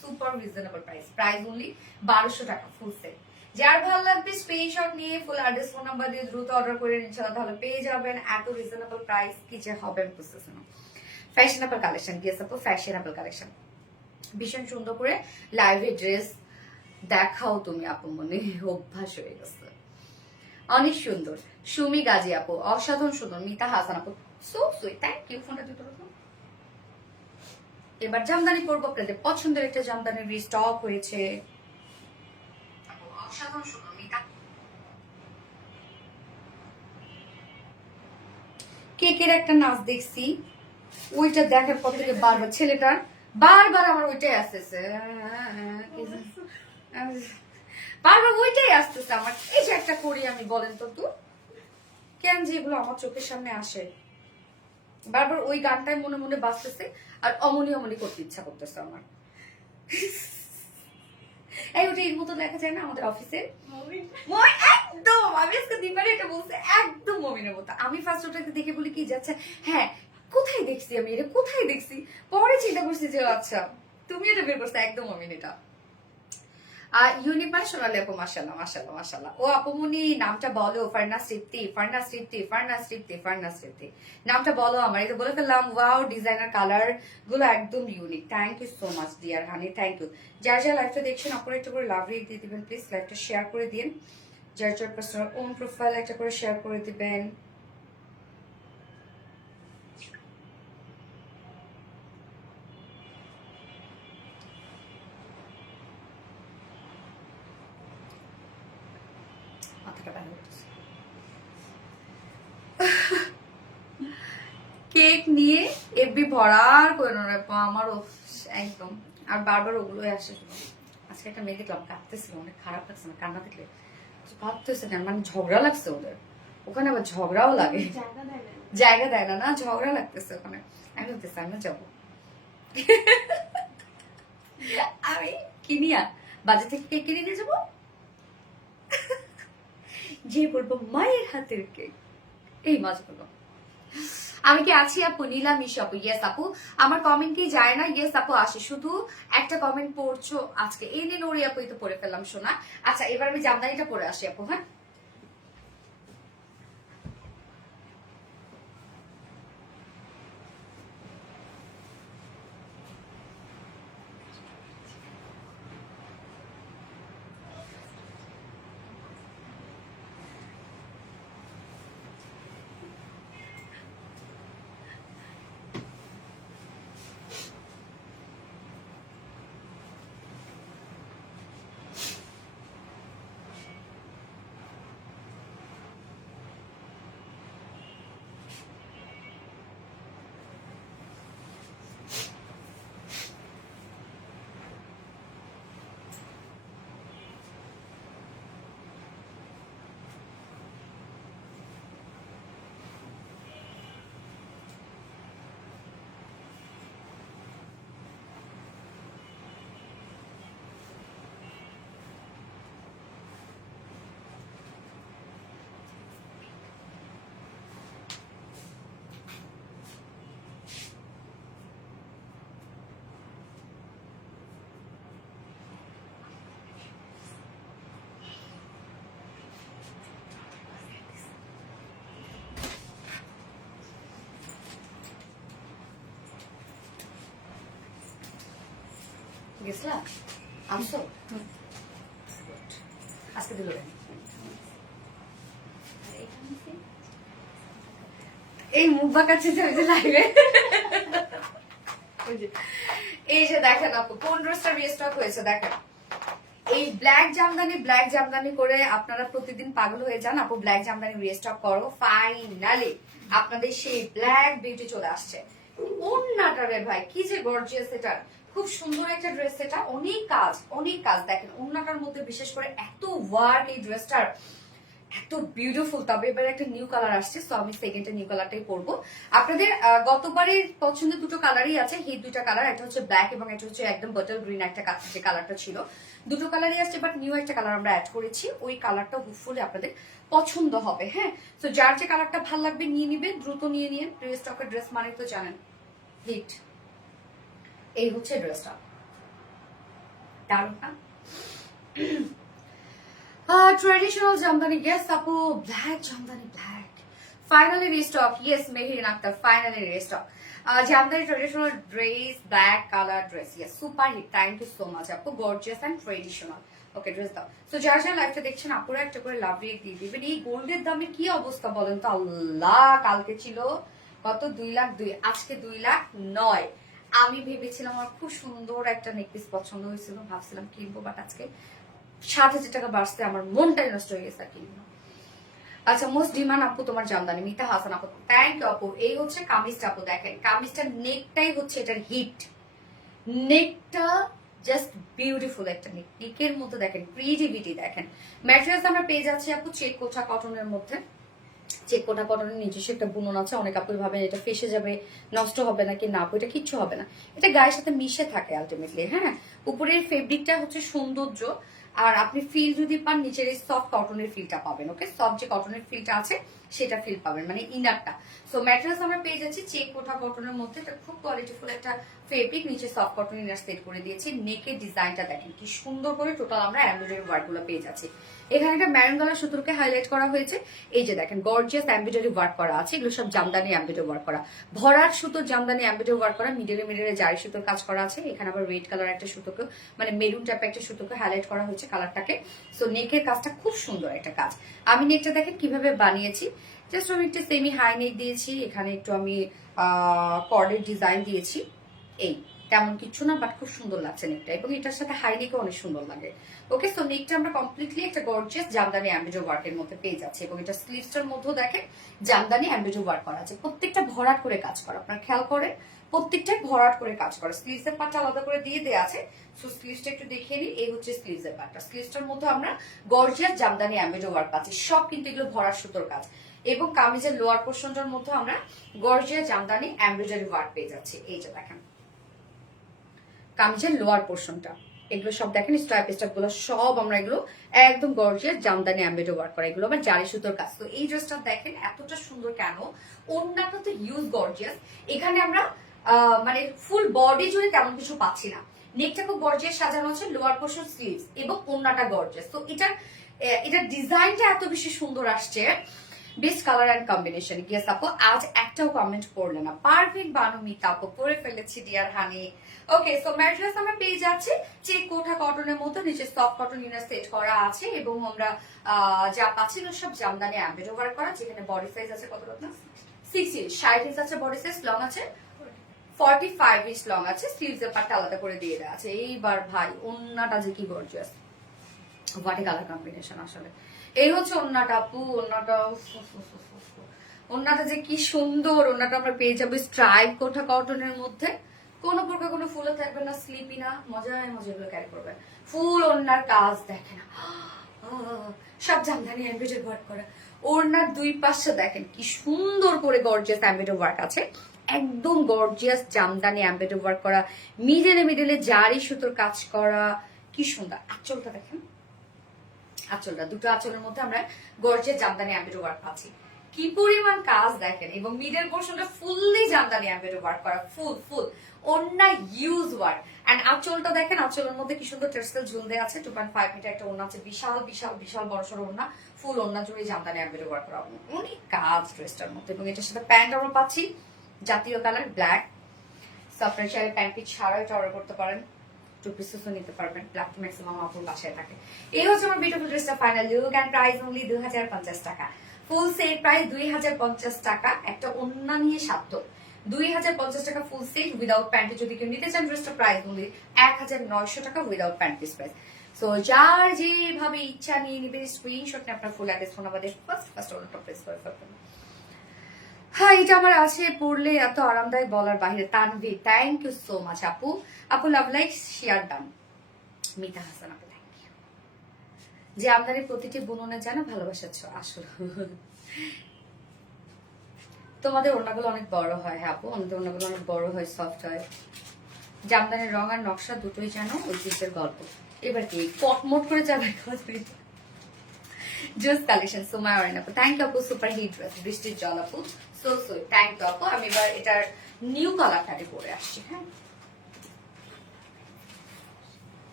super reasonable price. Price only 1200 টাকা ফুল সেট। যার ভালো লাগবে স্ক্রিনশট নিয়ে ফুল অ্যাড্রেস ফোন নাম্বার দিয়ে দ্রুত অর্ডার করে ইনশাআল্লাহ তাহলে পেয়ে যাবেন। এত রিজনেবল প্রাইস কি যে হবে আমি বুঝতেছি না। ফ্যাশনেবল কালেকশন, গেস আপু ফ্যাশনেবল কালেকশন, ভীষণ সুন্দর করে লাইভে ড্রেস দেখাও তুমি আপু, মনে অভ্যাস হয়ে গেছে। অনেক সুন্দর। সুমি গাজী আপু অসাধারণ সুন্দর। মিতা হাসান আপু সো সুইট, থ্যাংক ইউ। ফোনটা দিতে পারবো। এবার জামদানি করবো, আপনাদের পছন্দের একটা জামদানি রিস্টক হয়েছে। অসাধারণ সুন্দর। মিতা কেকের একটা নাচ দেখছি, ওইটা দেখার পর থেকে বারবার ছেলেটার বারবার আমার ওইটাই আসতেছে, বারবার ওইটাই আসতেছে আমার। এই যে একটা করি আমি, বলেন তো তুই কেন যে এগুলো আমার চোখের সামনে আসে, বারবার ওই গানটাই মনে মনে বাজতেছে আর অমনি অমনি করতে ইচ্ছা করতেছে আমার। এই ওটা এর মতো দেখা যায় না আমাদের অফিসে, একদম আমি আজকে দিনবারে এটা বলছে, একদম মমিনের মতো। আমি ফার্স্ট ওটাকে দেখে বলি কি যাচ্ছে, হ্যাঁ কোথায় দেখছি আমি এটা, কোথায় দেখছি, পরে চিন্তা করছি যে আচ্ছা তুমি এটা বের করছো, একদম মমিন এটা। ইউনিক মানে সোনালি আপু মাশাআল্লাহ মাশাআল্লাহ মাশাআল্লাহ। ও আপুমনি নামটা বলো, ফারনাস তৃপ্তি নামটা বলো আমার। এটা বলে ফেললাম। ওয়াও, ডিজাইনার কালার গুলো একদম unique. Thank you so much dear honey, thank you. যার যার লাইভটা দেখছেন আপনারা একটু করে লাভ রেট দিয়ে দিবেন প্লিজ, লাইভটা শেয়ার করে দিন। যার যার পার্সোনাল ওন প্রোফাইল একটা করে শেয়ার করে দিবেন। কেক নিয়ে এফবি ভরার করে আমারও একদম, আর বারবার ওগুলোই আসে। আজকে একটা মেয়ে দেখলাম কাঁদতেছিল, অনেক খারাপ লাগছে না কান্না দেখলে, ভাবতেছে না মানে ঝগড়া লাগছে ওদের ওখানে, আবার ঝগড়াও লাগে, জায়গা দেয় না, না ঝগড়া লাগতেছে ওখানে। আমি বলতেছি আমি যাবো, আমি কিনিয়া বাজার থেকে কেক কিনে নিয়ে যাবো, যে বলবো মায়ের হাতের কেক, এই মজা করবো। আমি কি আছি আপু? নীলা মিশু আপু, ইয়েস আপু। আমার কমেন্ট কি যায় না? ইয়েস আপু আসে, শুধু একটা কমেন্ট পড়ছো আজকে। এই নিয়ে নড়ি আপু তো পড়ে ফেললাম শোনা। আচ্ছা এবার আমি জামদানিটা পরে আসি আপু, হ্যাঁ। গেছিলা আসছো আজকে দিল এই মুখ বাঁকাচ্ছে যে লাইভে। এই যে দেখেন আপু 15টা রিস্টক হয়েছে দেখেন, এই ব্ল্যাক জামদানি করে আপনারা প্রতিদিন পাগল হয়ে যান। আপু ব্ল্যাক জামদানি রিস্টক করো, ফাইনালি আপনাদের সেই ব্ল্যাক বিউটি চলে আসছে। ওন্নাটা রে ভাই কি যে গর্জিয়াস, এটা খুব সুন্দর একটা ড্রেস, এটা অনেক কাজ দেখেন ওন্নাটার মধ্যে, বিশেষ করে এত ওয়ার্ক এই ড্রেসটার, এত বিউটিফুল। তবে এবার একটা নিউ কালার আসছে, সো আমি সেকেন্ডে নিউ কালারটাই পরবো। আপনাদের গতবারের পছন্দের দুটো কালারই আছে, এই দুইটা কালার, একটা হচ্ছে ব্ল্যাক এবং এটা হচ্ছে একদম বটল গ্রিন একটা যে কালারটা ছিল। দুটো কালারই আসছে, বাট নিউ একটা কালার আমরা অ্যাড করেছি, ওই কালারটা হোপফুলি আপনাদের পছন্দ হবে। হ্যাঁ, তো যার যে কালারটা ভালো লাগবে নিয়ে নিবেন, দ্রুত নিয়ে নিন। স্টকের ড্রেস মানে তো জানেন হিট। এই হচ্ছে ড্রেসটা, দারুণ না? ট্রেডিশনাল জামদানি, yes আপু, black jamdani, black finally restock. Yes Meherin Akter, finally restock jamdani traditional dress, black colour dress, yes super hit. Thank you so much আপু, gorgeous and traditional. Okay, dress দাও। তো যারা যারা লাইভটা দেখছেন আপুরা একটা করে লাভ রেট দিয়ে দিবেন। এই গোল্ডের দামে কি অবস্থা বলেন তো? আল্লাহ, কালকে ছিল কত 2,02,000, আজকে 2,09,000। আমি ভেবেছিলাম আমার খুব সুন্দর একটা নেকপিস পছন্দ হয়েছিল, ভাবছিলাম কিনবো, বাট আজকে 7,000 টাকা বাড়ছে, আমার মনটাই নষ্ট হয়ে গেছে আর কিনবো। আচ্ছা, মোস্ট ডিমান্ড আপু তোমার জামদানি, মিতা হাসান আপু, থ্যাংক ইউ আপু। এই হচ্ছে কামিজটা আপু, দেখেন কামিজটার নেকটাই হচ্ছে এটার হিট। নেকটা জাস্ট বিউটিফুল একটা নেক, নেকের মধ্যে দেখেন ক্রিয়েটিভিটি, দেখেন ম্যাটেরিয়ালস আমরা পেয়ে যাচ্ছি আপু চেক কোঠা কটনের মধ্যে। চেক কোঠা কটনের নিজস্ব একটা বুনন আছে। অনেক আপু ভাবেন এটা ফেসে যাবে, নষ্ট হবে নাকি, না আপু এটা কিচ্ছু হবে না, এটা গায়ের সাথে মিশে থাকে আলটিমেটলি। হ্যাঁ, উপরের ফেব্রিকটা হচ্ছে সৌন্দর্য, আর আপনি ফিল যদি পান নিচের এই সফট কটনের ফিলটা পাবেন। ওকে, সফট যে কটনের ফিলটা আছে সেটা ফিল পাবেন, মানে ইনারটা। সো ম্যাটেরিয়ালস আমরা পেয়ে যাচ্ছি চেক কোঠা কটনের মধ্যে, এটা খুব কোয়ালিটিফুল একটা ফেব্রিক, নিচে সফট কটন ইনার সেট করে দিয়েছি। নেকের ডিজাইনটা দেখেন কি সুন্দর করে, টোটাল আমরা এমব্রয়ডারি ওয়ার্ক গুলো পেয়ে যাচ্ছি। এখানে একটা ম্যারুন কালার সুতোকে হাইলাইট করা হয়েছে, এই যে দেখেন গর্জিয়াস এমব্রয়ডারি ওয়ার্ক করা আছে, এগুলো সব জামদানি এমব্রয়ডারি ওয়ার্ক করা, ভরাট সুতোর জামদানি এমব্রয়ডারি ওয়ার্ক করা, মিডলে জারি সুতোর কাজ করা আছে। এখানে আবার রেড কালার একটা সুতোকে, মানে মেরুন টাইপের একটা সুতোকে হাইলাইট করা হয়েছে কালারটাকে। সো নেকের কাজটা খুব সুন্দর একটা কাজ। আমি নেকটা দেখেন কিভাবে বানিয়েছি, জাস্ট আমি একটু সেমি হাই নেক দিয়েছি, এখানে একটু আমি কর্ডের ডিজাইন দিয়েছি। এই তেমন কিছু না, বাট খুব সুন্দর লাগছে নেকটা, এবং এটার সাথে হাই নেকও অনেক সুন্দর লাগে। ওকে, সো নেকটা আমরা কমপ্লিটলি একটা গর্জিয়াস জামদানি এমব্রয়ডারি ওয়ার্কের মধ্যে পেয়ে যাচ্ছে, এবং এটা স্লিভসটার মধ্যেও দেখেন জামদানি এমব্রয়ডারি ওয়ার্ক করা আছে, প্রত্যেকটা ভরাট করে কাজ করা, আপনারা খেয়াল করেন প্রত্যেকটাই ভরাট করে কাজ করা। স্লিভসের পার্টটা আলাদা করে দিয়ে দেওয়া আছে, সো স্লিভসটা একটু দেখিয়ে নিই। এই হচ্ছে স্লিভসের পার্টটা, স্লিভসটার মধ্যে আমরা গর্জিয়াস জামদানি এমব্রয়ডারি ওয়ার্ক পাচ্ছি, সব কিন্তু এগুলো ভরাট সুতোর কাজ। এবং কামিজের লোয়ার পোর্শনটার মধ্যে আমরা গর্জিয়াস জামদানি এমব্রয়ডারি ওয়ার্ক পেয়ে যাচ্ছি। এই যে দেখেন কামিজের লোয়ার পোর্শনটা, এগুলো সব দেখেন স্ট্রাইপ স্ট্রাইপ গুলো সব আমরা এগুলো একদম গর্জিয়াস জামদানি এমব্রয়ডারি ওয়ার্ক করা, এগুলো আবার জারি সুতোর কাজ। তো এই ড্রেসটা দেখেন এতটা সুন্দর কেন, ওন্নাটা তো ইউজ গর্জিয়াস। এখানে আমরা মানে ফুল বডি জুড়ে তেমন কিছু পাচ্ছি না, নেকটা খুব গর্জিয়াস সাজানো আছে, লোয়ার পোর্শন স্লিভস এবং ওন্নাটা গর্জিয়াস। তো এটার ডিজাইনটা এত বেশি সুন্দর আসছে, best colour and combination. Yes আপু, আজ একটাও কমেন্ট করলে না, পারফেক্ট বানু মিতা আপু, পরে ফেলেছি ডিয়ার হানি। ওকে, সো ম্যাটেরিয়ালস আমরা পেয়ে যাচ্ছি চেক কোঠা কটনের মধ্যে, নিচে সফট কটন ইনার সেট করা আছে, এবং আমরা যা পাচ্ছি সব জামদানি এমব্রয়ডারি ওয়ার্ক করা, যেখানে বডি সাইজ আছে কত রকম 6 ইঞ্চ, 60 ইঞ্চ আছে বডি সাইজ, লং আছে 45 ইঞ্চ লং আছে, স্লিভস এর পার্টটা আলাদা করে দিয়ে দেওয়া আছে। এইবার ভাই ওন্নাটা যে কি gorgeous, what a colour combination আসলে। এই হচ্ছে ওন্নাটা আপু, ওন্নাটা যে কি সুন্দর। ওন্নাটা আমরা পেয়ে যাবো স্ট্রাইপ কোঠা কটনের মধ্যে, কোনো প্রকার কোনো ফুলে থাকবে না, স্লিপি না, মজায় এগুলো ক্যারি করবে। ফুল ওন্নার কাজ দেখেন, সব জামদানি এমব্রয়ডারি ওয়ার্ক করা। ওন্নার দুই পাশে দেখেন কি সুন্দর করে গর্জিয়াস এমব্রয়ডারি ওয়ার্ক আছে, একদম গর্জিয়াস জামদানি এমব্রয়ডারি ওয়ার্ক করা, মিডলে জারি সুতোর কাজ করা, কি সুন্দর। আঁচলটা দেখেন, আঁচলটা দুটো আঁচলের মধ্যে আমরা গর্জিয়াস জামদানি এমব্রয়ডারি ওয়ার্ক পাচ্ছি, কি পরিমাণ কাজ দেখেন। এবং মিডল পোর্শনটা ফুললি জামদানি এমব্রয়ডারি ওয়ার্ক করা, ফুল ওন্না ইউজ ওয়ার্ক। এন্ড আঁচলটা দেখেন, আঁচলের মধ্যে কি সুন্দর টেক্সটাইল ঝুল দেওয়া আছে, 2.5 মিটার একটা ওন্না আছে, বিশাল বড়সড় ওন্না, ফুল ওন্না জুড়ে জামদানি এমব্রয়ডারি ওয়ার্ক করা, অনেক কাজ ড্রেসটার মধ্যে। এবং এটার সাথে প্যান্ট আমরা পাচ্ছি জাতীয় কালার ব্ল্যাক, সফট চাইলে প্যান্ট পিস ছাড়াও এটা অর্ডার করতে পারেন, 2 পিসেসও নিতে পারবেন, ব্ল্যাক তো ম্যাক্সিমাম আপুর বাসায় থাকে। এই হচ্ছে আমার বিউটিফুল ড্রেসটা final look and price only 2050 টাকা, ফুল সেট প্রাইস 2050 টাকা, একটা ওন্না নিয়ে সাধ্য 2050 টাকা ফুল সেট উইদাউট প্যান্ট। যদি কেউ নিতে চান ড্রেসটা প্রাইস অনলি 1900 টাকা without pant piece price. So যার যেভাবে ইচ্ছা নিয়ে নিবে, স্ক্রিনশট নিয়ে আপনার ফুল অ্যাড্রেস ফোন আমাদের ফার্স্ট অর্ডারটা প্লেস করে ফেলবেন। হ্যাঁ, এটা আমার আছে, পড়লে এত আরামদায়ক বলার বাইরে। Tanvi, thank you so much আপু। আপু love like share done. Mita Hasan আপু, থ্যাংক ইউ। যে আমদানি প্রতিটি বুননে যেন ভালোবাসাচ্ছ আসল। তোমাদের ওড়নাগুলো অনেক বড় হয়। হ্যাঁ আপু, আমাদের ওড়নাগুলো অনেক বড় হয়, সফট হয়। জামদানির রং আর নকশা দুটোই যেন ঐতিহ্যের গল্প। এবার কি কটমট করে যাবে? জাস্ট কালেকশন সোমায় অরেন আপু, থ্যাংক ইউ আপু। সুপার হিট ড্রেস, বৃষ্টির জল আপু, সো থ্যাংক ইউ আপু। আমি এবার এটার নিউ কালারটাকে পরে আসছি। হ্যাঁ,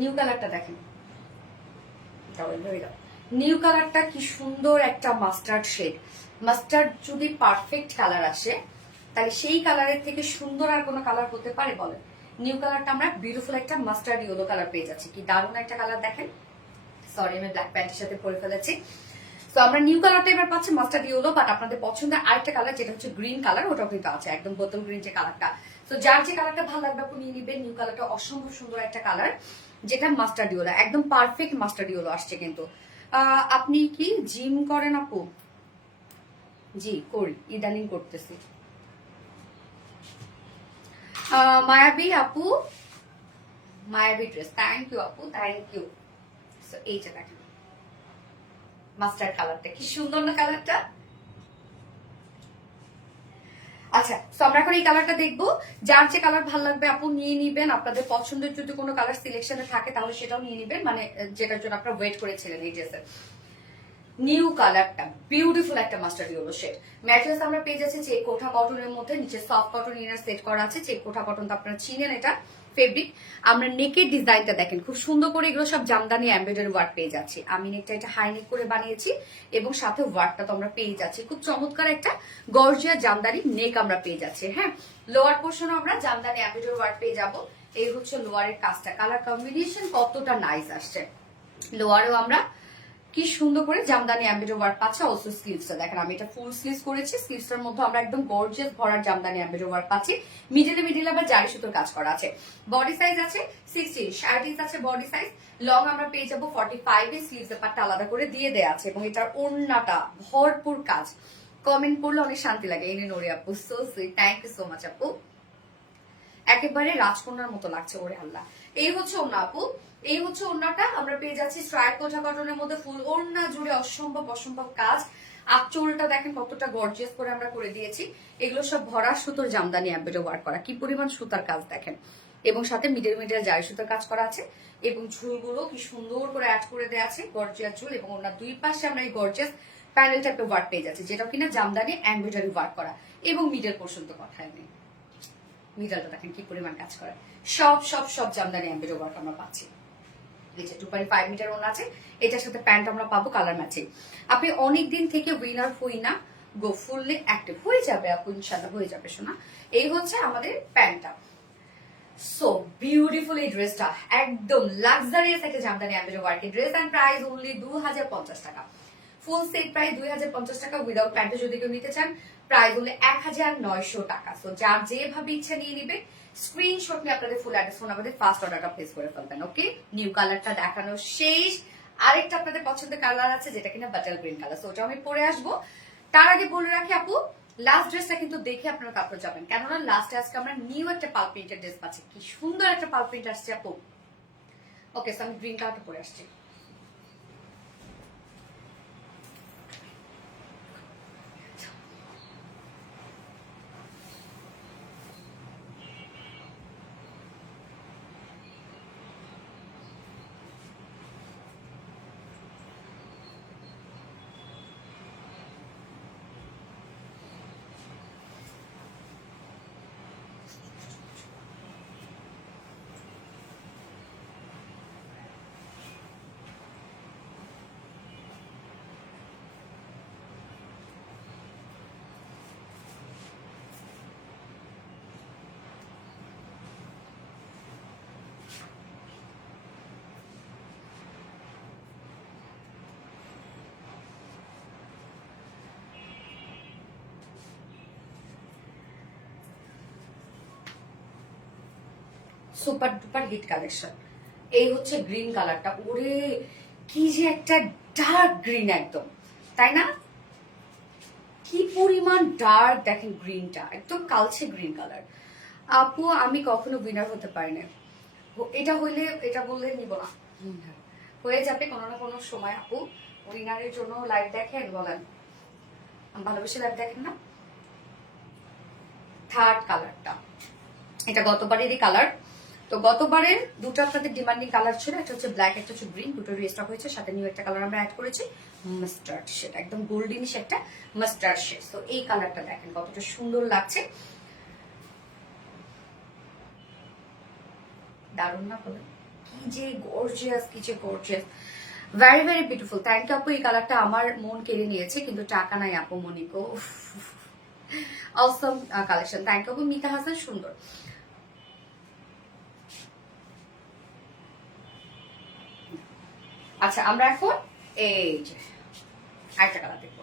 নিউ কালারটা দেখেন, নিউ কালারটা কি সুন্দর একটা মাস্টার্ড শেড। মাস্টার্ড যদি পারফেক্ট কালার আসে, তাহলে সেই কালারের থেকে সুন্দর আর কোনো কালার হতে পারে বলেন? নিউ কালারটা আমরা বিউটিফুল একটা মাস্টার্ড ইয়েলো কালার পেয়ে যাচ্ছি। কি দারুণ একটা কালার দেখেন। সরি, আমি ব্ল্যাক প্যান্টের সাথে পরে ফেলেছি। তো আমরা নিউ কালারটা এবার পাচ্ছি মাস্টার্ড ইয়েলো, বাট আপনাদের পছন্দের আরেকটা কালার যেটা হচ্ছে গ্রিন কালার, ওটাও কিন্তু আছে, একদম বোতল গ্রিন যে কালারটা। তো যার যে কালারটা ভালো লাগবে আপনি নিয়ে নিবেন। নিউ কালারটা অসম্ভব সুন্দর একটা কালার, যেটা মাস্টার্ড ইয়েলো, একদম পারফেক্ট মাস্টার্ড ইয়েলো আসছে কিন্তু। আপনি কি জিম করেন আপু? জি করি, ইদানিং করতেছি। মায়াবী আপু, মায়াবী ড্রেস, থ্যাংক ইউ আপু, থ্যাংক ইউ। এইটা দেখেন মাস্টার্ড কালারটা কি সুন্দর না কালারটা। আচ্ছা, তো আমরা এখন এই কালারটা দেখবো। যার যে কালার ভালো লাগবে আপু নিয়ে নিবেন। আপনাদের পছন্দের যদি কোনো কালার সিলেকশনে থাকে তাহলে সেটাও নিয়ে নিবেন, মানে যেটার জন্য আপনারা ওয়েট করেছিলেন এই ড্রেসের। নিউ কালারটা বিউটিফুল একটা মাস্টার্ড ইয়েলো শেড। ম্যাটেরিয়ালস আমরা পেয়ে যাচ্ছি চেক কোঠা কটনের মধ্যে, নিচে সফট কটন ইনার সেট করা আছে। চেক কোঠা কটন তো আপনারা চিনেন, এটা ফেব্রিক। আমরা নেকের ডিজাইনটা দেখেন, খুব সুন্দর করে এগুলো সব জামদানি এমব্রয়ডারি ওয়ার্ক পেয়ে যাচ্ছি। আমি নেকটা এটা হাই নেক করে বানিয়েছি এবং সাথে ওয়ার্কটা তো আমরা পেয়ে যাচ্ছি। খুব চমৎকার একটা গর্জিয়া জামদানি নেক আমরা পেয়ে যাচ্ছি। হ্যাঁ, লোয়ার পোর্শনে আমরা জামদানি এমব্রয়ডারি ওয়ার্ক পেয়ে যাব। এই হচ্ছে লোয়ারের কাজটা, কালার কম্বিনেশন কতটা নাইস আসছে। লোয়ারেও আমরা কি সুন্দর করে জামদানি এমব্রয়ডারি ওয়ার্ক পাচ্ছে। অলসো স্লিভসটা দেখেন, আমি এটা ফুল স্লিভস করেছি। স্লিভসটার মধ্যে আমরা একদম গর্জিয়াস ভরার জামদানি এমব্রয়ডারি ওয়ার্ক পাচ্ছি। মিডিলে আবার জারি সুতোর কাজ করা আছে। বডি সাইজ আছে 60, 30 আছে বডি সাইজ। লং আমরা পেয়ে যাবো 45 এ। স্লিভস পার্টটা আলাদা করে দিয়ে দেয়া আছে এবং এটার ওড়নাটা ভরপুর কাজ। কমেন্ট করলে অনেক শান্তি লাগে। এই নোরি আপু, so sweet, thank you so much আপু। একেবারে রাজকন্যার মতো লাগছে, ওরে আল্লাহ। এই হচ্ছে ওড়না আপু, এই হচ্ছে ওড়নাটা আমরা পেয়ে যাচ্ছি স্ট্রাইপ কোঠা কটনের মধ্যে। ফুল ওড়না জুড়ে অসম্ভব কাজ। আঁচলটা দেখেন কতটা গর্জিয়াস করে আমরা করে দিয়েছি। এগুলো সব ভরা সুতোর জামদানি এমব্রয়ডারি ওয়ার্ক করা, কি পরিমাণ সুতার কাজ দেখেন। এবং সাথে মিডল জারি সুতার কাজ করা আছে এবং ঝুলগুলো কি সুন্দর করে অ্যাড করে দেওয়া আছে, গর্জিয়াস ঝুল। এবং ওনার দুই পাশে আমরা এই গর্জিয়াস প্যানেল টাইপের ওয়ার্ক পেয়ে যাচ্ছি, যেটা কিনা জামদানি এমব্রয়ডারি ওয়ার্ক করা। এবং মিডল পোর্শন তো কথাই নেই, মিডলটা দেখেন কি পরিমাণ কাজ করে। সব জামদানি এমব্রয়ডারি ওয়ার্ক আমরা পাচ্ছি। এই যে 2.5 মিটার ওড়না আছে, এটার সাথে প্যান্ট আমরা পাবো কালার ম্যাচিং। আপনি অনেক দিন থেকে উইনার হই না, গো ফুললি অ্যাক্টিভ হয়ে যাবে আপু, ইনশাআল্লাহ হয়ে যাবে শোনা। এই হচ্ছে আমাদের প্যান্টটা। সো বিউটিফুল এই ড্রেসটা, একদম লাক্সারিয়াস একটা জামদানি এমব্রয়ডারি ওয়ার্কের ড্রেস। এন্ড প্রাইস অনলি 2050 টাকা। ফুল সেট প্রাইস 2050 টাকা। উইদাউট প্যান্টে যদি কেউ নিতে চান প্রাইস হলে 1900 টাকা। সো যার যেভাবে ইচ্ছা নিয়ে নিবে। স্ক্রিনশট নিয়ে আপনাদের ফুল অ্যাড্রেস ফোন আমাদের ফার্স্ট অর্ডারটা প্লেস করে ফেলবেন। ওকে, নিউ কালারটা দেখানো শেষ। আরেকটা আপনাদের পছন্দের কালার আছে যেটা কিনা বাটার গ্রিন কালার, সো ওটা আমি পরে আসবো। তার আগে বলে রাখি আপু, লাস্ট ড্রেসটা কিন্তু দেখে আপনারা কাপড় যাবেন, কেননা লাস্টে আজকে আমরা নিউ একটা পাল প্রিন্টের ড্রেস পাচ্ছি। কি সুন্দর একটা পাল প্রিন্ট আসছে আপু। ওকে, সো আমি গ্রিন কালারটা পরে আসছি। Super duper hit collection. এই হচ্ছে গ্রিন কালারটা, ওরে কি যে একটা ডার্ক গ্রিন একদম, তাই না? কি পরিমাণ ডার্ক দেখেন গ্রিনটা, একদম কালচে গ্রিন কালার। আপু আমি কখনো উইনার হতে পারি না, এটা হইলে এটা বললে নিব না, হয়ে যাবে কোনো না কোনো সময়। আপু উইনারের জন্য লাইভ দেখেন, বলেন ভালোবেসে লাইভ দেখেন না। থার্ড কালারটা, এটা গতবারেরই কালার। তো গতবারের দুটো আপনাদের ডিমান্ডিং কালার ছিল, একটা হচ্ছে ব্ল্যাক, একটা হচ্ছে গ্রিন, দুটো রিস্টক হয়েছে, সাথে নিউ একটা কালার আমরা অ্যাড করেছি, মাস্টার্ড শেড, একদম গোল্ডেনিশ একটা মাস্টার্ড শেড। তো এই কালারটা দেখেন কতটা সুন্দর লাগছে, দারুণ না বলেন? কি যে গর্জিয়াস, কি যে gorgeous, very very beautiful. Thank you আপু, এই কালারটা আমার মন কেড়ে নিয়েছে, কিন্তু টাকা নাই আপু মনিকো। অসম কালেকশন, থ্যাংক ইউ আপু। মিতা হাসান সুন্দর। আচ্ছা আমরা এখন এই যে আরেকটা কালার দেখবো,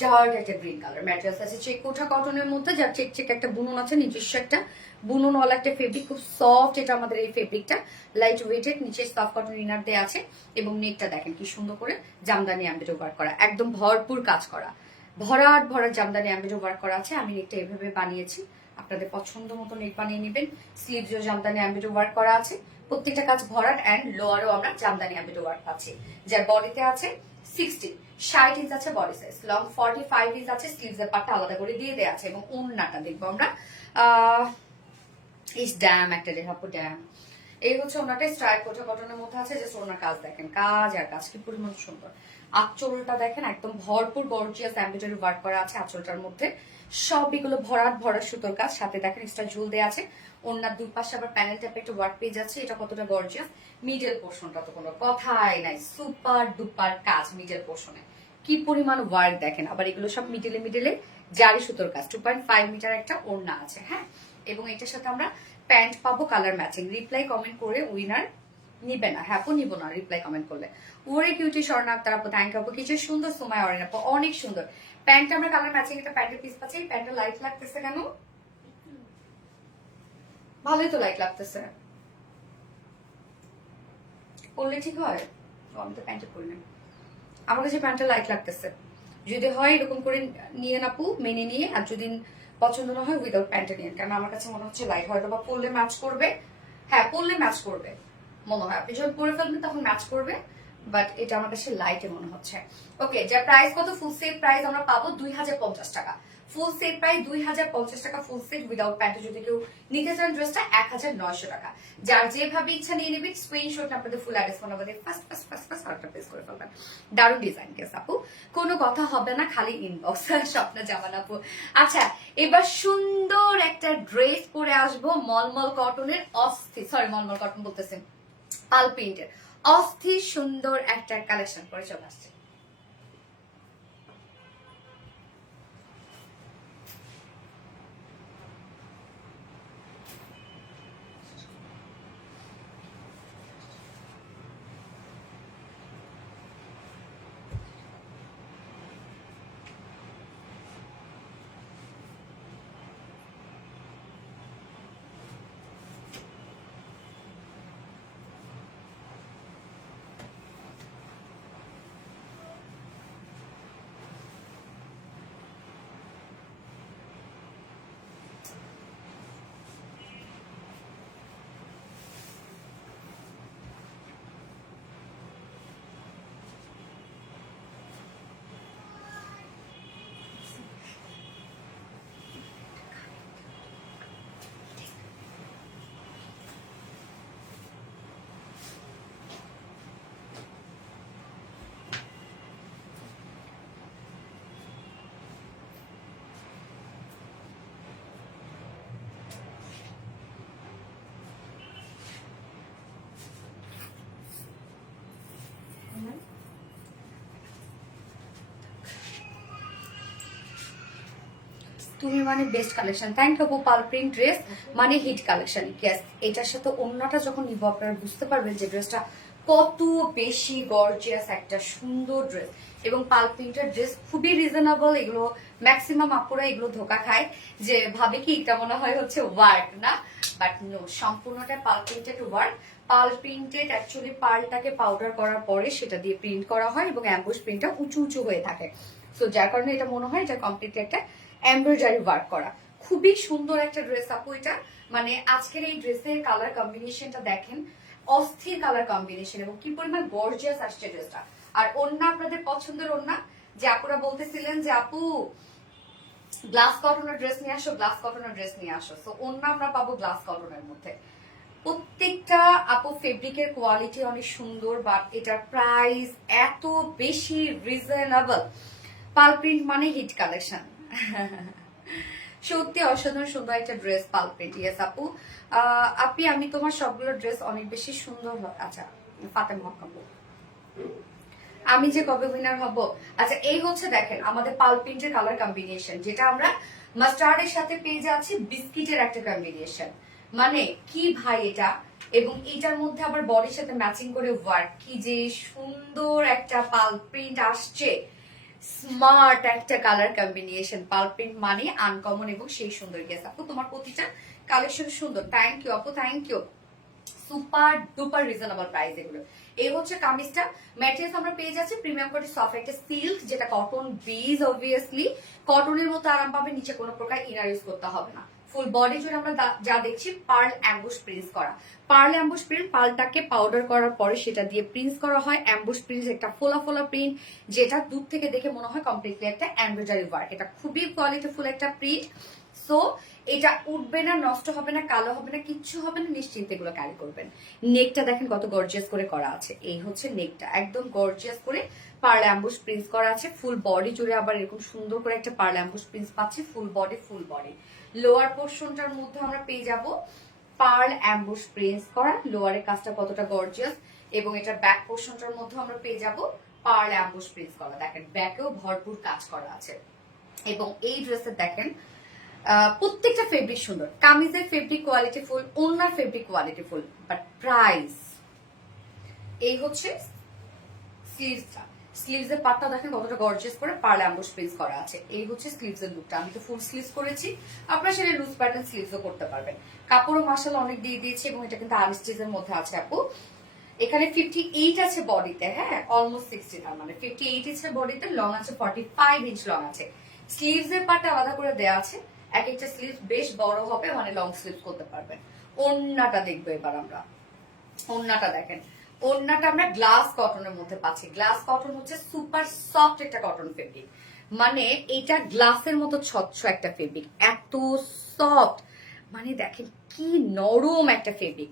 ডার্ক একটা গ্রিন কালার। ম্যাটেরিয়ালস আছে চেক কোঠা কটনের মধ্যে, যার চেক চেক একটা বুনন আছে, নিজস্ব একটা বুননওয়ালা একটা ফেব্রিক, খুব সফট এটা আমাদের এই ফেব্রিকটা, লাইট ওয়েটেড, নিচে সফট কটন ইনার দেওয়া আছে, এবং নেকটা দেখেন কি সুন্দর করে জামদানি এমব্রয়ডারি ওয়ার্ক করা, একদম ভরপুর কাজ করা, ভরাট ভরা জামদানি এমব্রয়ডারি ওয়ার্ক করা আছে। আমি নেকটা এভাবে বানিয়েছি, আপনাদের পছন্দ মতো নেক বানিয়ে নেবেন। স্লিভসও জামদানি এমব্রয়ডারি ওয়ার্ক করা আছে, প্রত্যেকটা কাজ ভরাট, অ্যান্ড লোয়ারও আমরা জামদানি এমব্রয়ডারি ওয়ার্ক পাচ্ছি। যার বডিতে আছে 60 ইঞ্চ আছে বডি সাইজ, লং 45 ইঞ্চ আছে, স্লিভস এর পাটটা আলাদা করে দিয়ে দেওয়া আছে, এবং ওন্নাটা দেখবো আমরা ইস ড্যাম একটা দেখাবো, ড্যাম। এই হচ্ছে ওনাটা স্ট্রাইপ কোঠা কটনের মধ্যে আছে, জাস্ট ওনার কাজ দেখেন, কাজ আর কাজ কি পরিমাণ সুন্দর। আঁচলটা দেখেন একদম ভরপুর গর্জিয়াস এমব্রয়ডারি ওয়ার্ক করা আছে আঁচলটার মধ্যে, সব এগুলো ভরাট ভরা সুতোর কাজ, সাথে দেখেন এক্সট্রা ঝুল দেওয়া আছে। ওনার দুই পাশে আবার প্যানেল টাইপের একটা ওয়ার্ক পেজ আছে, এটা কতটা গর্জিয়াস। মিডল পোর্শনটা তো কোনো কথাই নাই, সুপার ডুপার কাজ মিডল পোর্শনে, কি পরিমাণ ওয়ার্ক দেখেন। আবার এগুলো সব মিডলে মিডলে জারি সুতোর কাজ, 2.5 মিটার একটা ওড়না আছে, হ্যাঁ। এবং এটার সাথে আমরা প্যান্ট পাবো কালার ম্যাচিং। রিপ্লাই কমেন্ট করে উইনার নিবে না, হ্যাঁ আপু নিব না রিপ্লাই কমেন্ট করলে। ওরে কিউটি স্বর্ণা আক্তার আপু, থ্যাংক ইউ আপু। কিছু সুন্দর সুমায় অরেন আপু, অনেক সুন্দর প্যান্ট, আমরা কালার ম্যাচিং একটা প্যান্টের পিস পাচ্ছি। প্যান্টটা লাইট লাগতেছে কেন? ভালোই তো লাইট লাগতেছে, পরলে ঠিক হয়? আমি তো প্যান্টে পরি না, আমার কাছে প্যান্টটা লাইট লাগতেছে। যদি হয় এরকম করে নিয়ে আপু, মেনে নিয়ে, আর যদি পছন্দ না হয় উইদাউট প্যান্টে নিয়ে, কারণ আমার কাছে মনে হচ্ছে লাইট হয়তো বা পরলে ম্যাচ করবে। হ্যাঁ পরলে ম্যাচ করবে মনে হয়, আপনি যখন পরে ফেলবেন তখন ম্যাচ করবে, বাট এটা আমার কাছে লাইটে মনে হচ্ছে। ওকে, যার প্রাইস কত, ফুল সেট প্রাইস আমরা পাবো 2050 টাকা। ফুল সেট প্রাইস 2050 টাকা, ফুল সেট উইদাউট প্যান্টে যদি কেউ নিতে চান ড্রেসটা 1900 টাকা। যার যেভাবে ইচ্ছা নিয়ে নেবেন, স্ক্রিনশট আপনাদের ফুল অ্যাড্রেস ফোন নাম্বার দিয়ে ফার্স্ট ফার্স্ট ফার্স্ট ফার্স্ট আরেকটা প্রেস করে ফেলবেন। দারুণ ডিজাইন কেস আপু, কোনো কথা হবে না, খালি ইনবক্স। স্বপ্ন জামান আপু। আচ্ছা এবার সুন্দর একটা ড্রেস পরে আসবো, মলমল কটনের অস্থির, সরি মলমল কটন বলতেছেন, পাল প্রিন্টের অস্থির সুন্দর একটা কালেকশন করে চলে আসছে। তুমি মানে best collection, thank you. Pearl print dress মানে হিট কালেকশন, ইয়েস। এটার সাথে অন্যটা যখন নিব আপনারা বুঝতে পারবেন যে ড্রেসটা কত বেশি গর্জিয়াস একটা সুন্দর ড্রেস। এবং পাল প্রিন্টের ড্রেস খুবই রিজনেবল। এগুলো ম্যাক্সিমাম আপুরা এগুলো ধোকা খায়, যে ভাবে কি এটা মনে হয় হচ্ছে ওয়ার্ক না, বাট নো, সম্পূর্ণটা পাল প্রিন্টেড ওয়ার্ক। পাল প্রিন্টেড অ্যাকচুয়ালি পালটাকে পাউডার করার পরে সেটা দিয়ে প্রিন্ট করা হয় এবং অ্যাম্বুশ প্রিন্টটা উঁচু উঁচু হয়ে থাকে। সো যার কারণে এটা মনে হয় এটা কমপ্লিটলি একটা এমব্রয়ডারি ওয়ার্ক করা। খুবই সুন্দর একটা ড্রেস আপু এটা। মানে আজকের এই ড্রেসের কালার কম্বিনেশনটা দেখেন, অস্থির কালার কম্বিনেশন এবং কি পরিমাণ গর্জিয়াস আসছে ড্রেসটা। আর ওন্না আপনাদের পছন্দের ওন্না, যে আপুরা বলতেছিলেন যে আপু গ্লাস কটনের ড্রেস নিয়ে আসো, গ্লাস কটনের ড্রেস নিয়ে আসো, তো ওন্না আমরা পাবো গ্লাস কটনের মধ্যে। প্রত্যেকটা আপু ফেব্রিকের কোয়ালিটি অনেক সুন্দর, বাট এটার প্রাইস এত বেশি রিজনেবল। পাল প্রিন্ট মানে হিট কালেকশন। সত্যি অসাধারণ সুন্দর একটা ড্রেস পাল প্রিন্ট। ইয়েস আপু, আপি আমি তোমার সবগুলো ড্রেস অনেক বেশি সুন্দর। আচ্ছা ফাতেমা হক, আমি যে কবে উইনার হব। আচ্ছা এই হচ্ছে দেখেন আমাদের পাল প্রিন্টের কালার কম্বিনেশন, যেটা আমরা মাস্টার্ডের সাথে পেয়ে যাচ্ছি বিস্কিটের একটা কম্বিনেশন। মানে কি ভাই এটা, এবং এটার মধ্যে আবার বডির সাথে ম্যাচিং করে ওয়ার্ক, কি যে সুন্দর একটা পাল প্রিন্ট আসছে। স্মার্ট একটা কালার কম্বিনেশন। পাল প্রিন্ট মানে আনকমন এবং সেই সুন্দর। গেস আপু তোমার প্রতিটা কালেকশন সুন্দর। থ্যাংক ইউ আপু, thank you. Super duper reasonable price এগুলো। এই হচ্ছে কামিজটা। ম্যাটেরিয়ালস আমরা পেয়ে যাচ্ছি প্রিমিয়াম কোয়ালিটি সফট একটা সিল্ক, যেটা কটন বেজ। অবভিয়াসলি কটনের মতো আরাম পাবে, নিচে কোনো প্রকার ইনার ইউজ করতে হবে না। ফুল বডি জুড়ে আমরা যা দেখছি পার্ল অ্যাম্বুশ প্রিন্টস করা। পার্ল অ্যাম্বুশ প্রিন্ট, পার্লটাকে পাউডার করার পরে সেটা দিয়ে প্রিন্টস করা হয়। অ্যাম্বুশ প্রিন্ট একটা ফোলা ফোলা প্রিন্ট, যেটা দূর থেকে দেখে মনে হয় কমপ্লিটলি একটা এমব্রয়ডারি ওয়ার্ক। এটা খুবই কোয়ালিটিফুল একটা প্রিন্ট। সো এটা উঠবে না, নষ্ট হবে না, কালো হবে না, কিচ্ছু হবে না, নিশ্চিন্তে এগুলো ক্যারি করবেন। নেকটা দেখেন কত গর্জিয়াস করে করা আছে। এই হচ্ছে নেকটা, একদম গর্জিয়াস করে পার্ল অ্যাম্বুশ প্রিন্টস করা আছে। ফুল বডি জুড়ে আবার এরকম সুন্দর করে একটা পার্ল অ্যাম্বুশ প্রিন্টস পাচ্ছি। Full body full body. Lower পোর্শনটার মধ্যে আমরা পেয়ে যাব পার্ল অ্যাম্বুশ প্রিন্টস করা। লোয়ারের কাজটা কতটা গর্জিয়াস, এবং এটার ব্যাক পোর্শনটার মধ্যে আমরা পেয়ে যাব পার্ল অ্যাম্বুশ প্রিন্টস করা। দেখেন ব্যাকেও ভরপুর কাজ করা আছে। এবং এই ড্রেসের দেখেন প্রত্যেকটা ফেব্রিক সুন্দর। কামিজের fabric quality full, owner fabric quality full, but price. এই হচ্ছে স্লিভসটা। স্লিভসের পাটটা দেখেন কতটা গর্জিয়াস করে পার্ল অ্যাম্বুশ প্রিন্টস করা আছে। এই হচ্ছে স্লিভসের লুকটা। আমি তো ফুল স্লিভস করেছি, আপনারা সেটা লুজ প্যাটার্ন স্লিভসও করতে পারবেন। কাপড়ও মার্শাল অনেক দিয়ে দিয়েছি, এবং এটা কিন্তু আনস্টিচের মধ্যে আছে আপু। এখানে 58 আছে বডিতে, হ্যাঁ অলমোস্ট 60 না, মানে 58 আছে বডিতে, লং আছে 45 ইঞ্চ লং আছে। স্লিভস এর পার্টটা আলাদা করে দেওয়া আছে। এক একটা স্লিভ বেশ বড় হবে, মানে লং স্লিভ করতে পারবেন। ওড়নাটা দেখবো এবার আমরা। ওড়নাটা দেখেন, ওড়নাটা আমরা গ্লাস কটনের মধ্যে পাচ্ছি। গ্লাস কটন হচ্ছে সুপার সফট একটা কটন ফেব্রিক, মানে এটা গ্লাসের মতো স্বচ্ছ একটা ফেব্রিক, এত সফট, মানে দেখেন কি নরম একটা ফেব্রিক।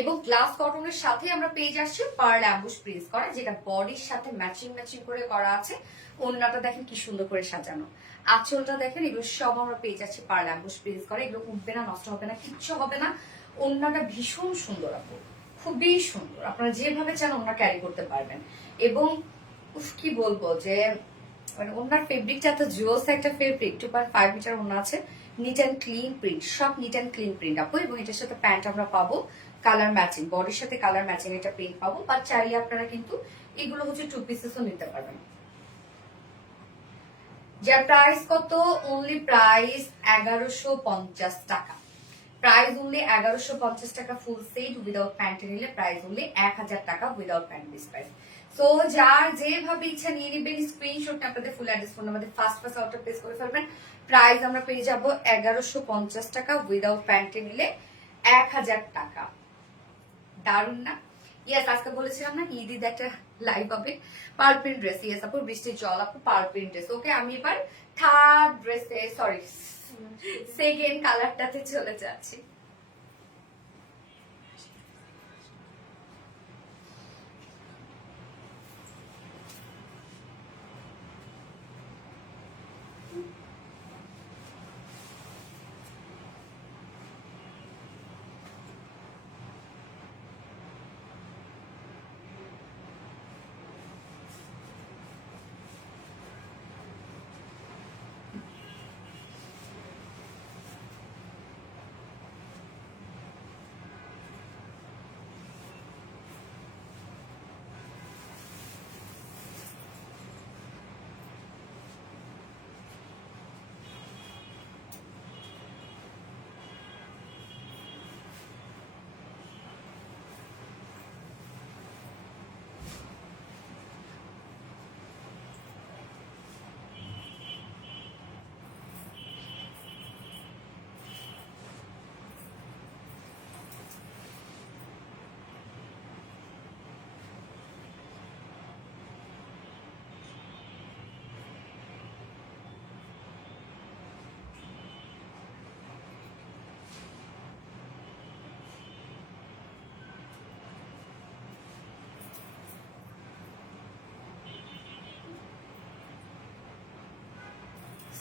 এবং গ্লাস কটনের সাথে আমরা পেয়ে যাচ্ছি পার্ল অ্যাম্বুশ প্রিন্টস করা, যেটা বডির সাথে ম্যাচিং ম্যাচিং করে করা আছে। ওড়নাটা দেখেন কি সুন্দর করে সাজানো। আঁচলটা দেখেন, এগুলো সব আমরা পেয়ে যাচ্ছি পার্ল অ্যাম্বুশ প্রিন্টস করা। এগুলো উঠবে না, নষ্ট হবে না, কিচ্ছু হবে না। ওড়নাটা ভীষণ সুন্দর আপু, খুবই সুন্দর। আপনারা যেভাবে চান ওড়না ক্যারি করতে পারবেন। এবং কি বলবো যে মানে ওনার ফেব্রিকটা এত জোস একটা ফেব্রিক। 2.5 মিটার ওনা আছে, নিট অ্যান্ড ক্লিন প্রিন্ট, সব নিট অ্যান্ড ক্লিন প্রিন্ট আপু। এবং এটার সাথে প্যান্ট আমরা পাবো কালার ম্যাচিং, বডির সাথে কালার ম্যাচিং এটা প্রিন্ট পাবো। বা চাইলে আপনারা কিন্তু এগুলো হচ্ছে 2 পিসেসও নিতে পারবেন। যার প্রাইস কত, অনলি প্রাইস 1150 টাকা। প্রাইস অনলি 1150 টাকা ফুল সেট উইদাউট প্যান্ট নিলে প্রাইস অনলি 1000 টাকা without pant this price. So যার যেভাবে ইচ্ছা নিয়ে নেবেন, স্ক্রিনশট আপনাদের ফুল অ্যাড্রেস ফোন আমাদের ফার্স্ট অর্ডার প্লেস করে ফেলবেন। প্রাইস আমরা পেয়ে যাব 1150 টাকা উইদাউট প্যান্টে নিলে 1000 টাকা। দারুন না? ইয়েস, আজকে বলেছিলাম না ঈদ ঈদ একটা লাইভ হবে। পার্ল প্রিন্ট ড্রেস, ইয়েস আপু বৃষ্টির জল আপু পার্ল প্রিন্ট ড্রেস। ওকে আমি এবার থার্ড ড্রেসে, সরি সেকেন্ড কালারটাতে চলে যাচ্ছি।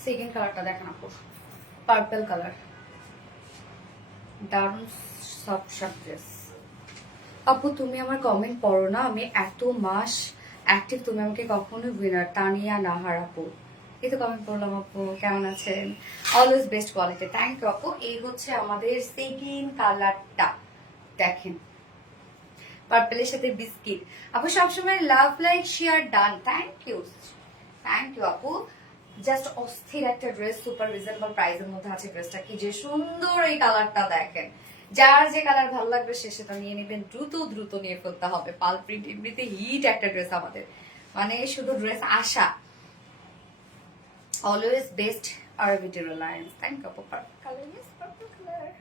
সেকেন্ড কালারটা দেখেন আপু, পার্পল কালার, দারুণ সফট সফট ড্রেস। আপু তুমি আমার কমেন্ট পড়ো না, আমি এত মাস অ্যাক্টিভ, তুমি আমাকে কখনো উইনার তানিয়া নাহার আপু, এই তো কমেন্ট পড়লাম। আপু কেমন আছেন? Always best quality, thank you আপু। এই হচ্ছে আমাদের সেকেন্ড কালারটা, দেখেন পার্পলের সাথে বিস্কিট। আপু সবসময় love, like, share, done, thank you, thank you আপু। জাস্ট অস্থির একটা ড্রেস, সুপার রিজনেবল প্রাইসের মধ্যে আছে ড্রেসটা, কি যে সুন্দর এই কালারটা দেখেন। যার যে কালার ভালো লাগবে সে সেটা নিয়ে নেবেন, দ্রুত দ্রুত নিয়ে ফেলতে হবে। পাল প্রিন্ট এমনিতে হিট একটা ড্রেস আমাদের, মানে শুধু ড্রেস আসা। Always best RBT reliance, thank you আপু। Purple colour, yes purple colour.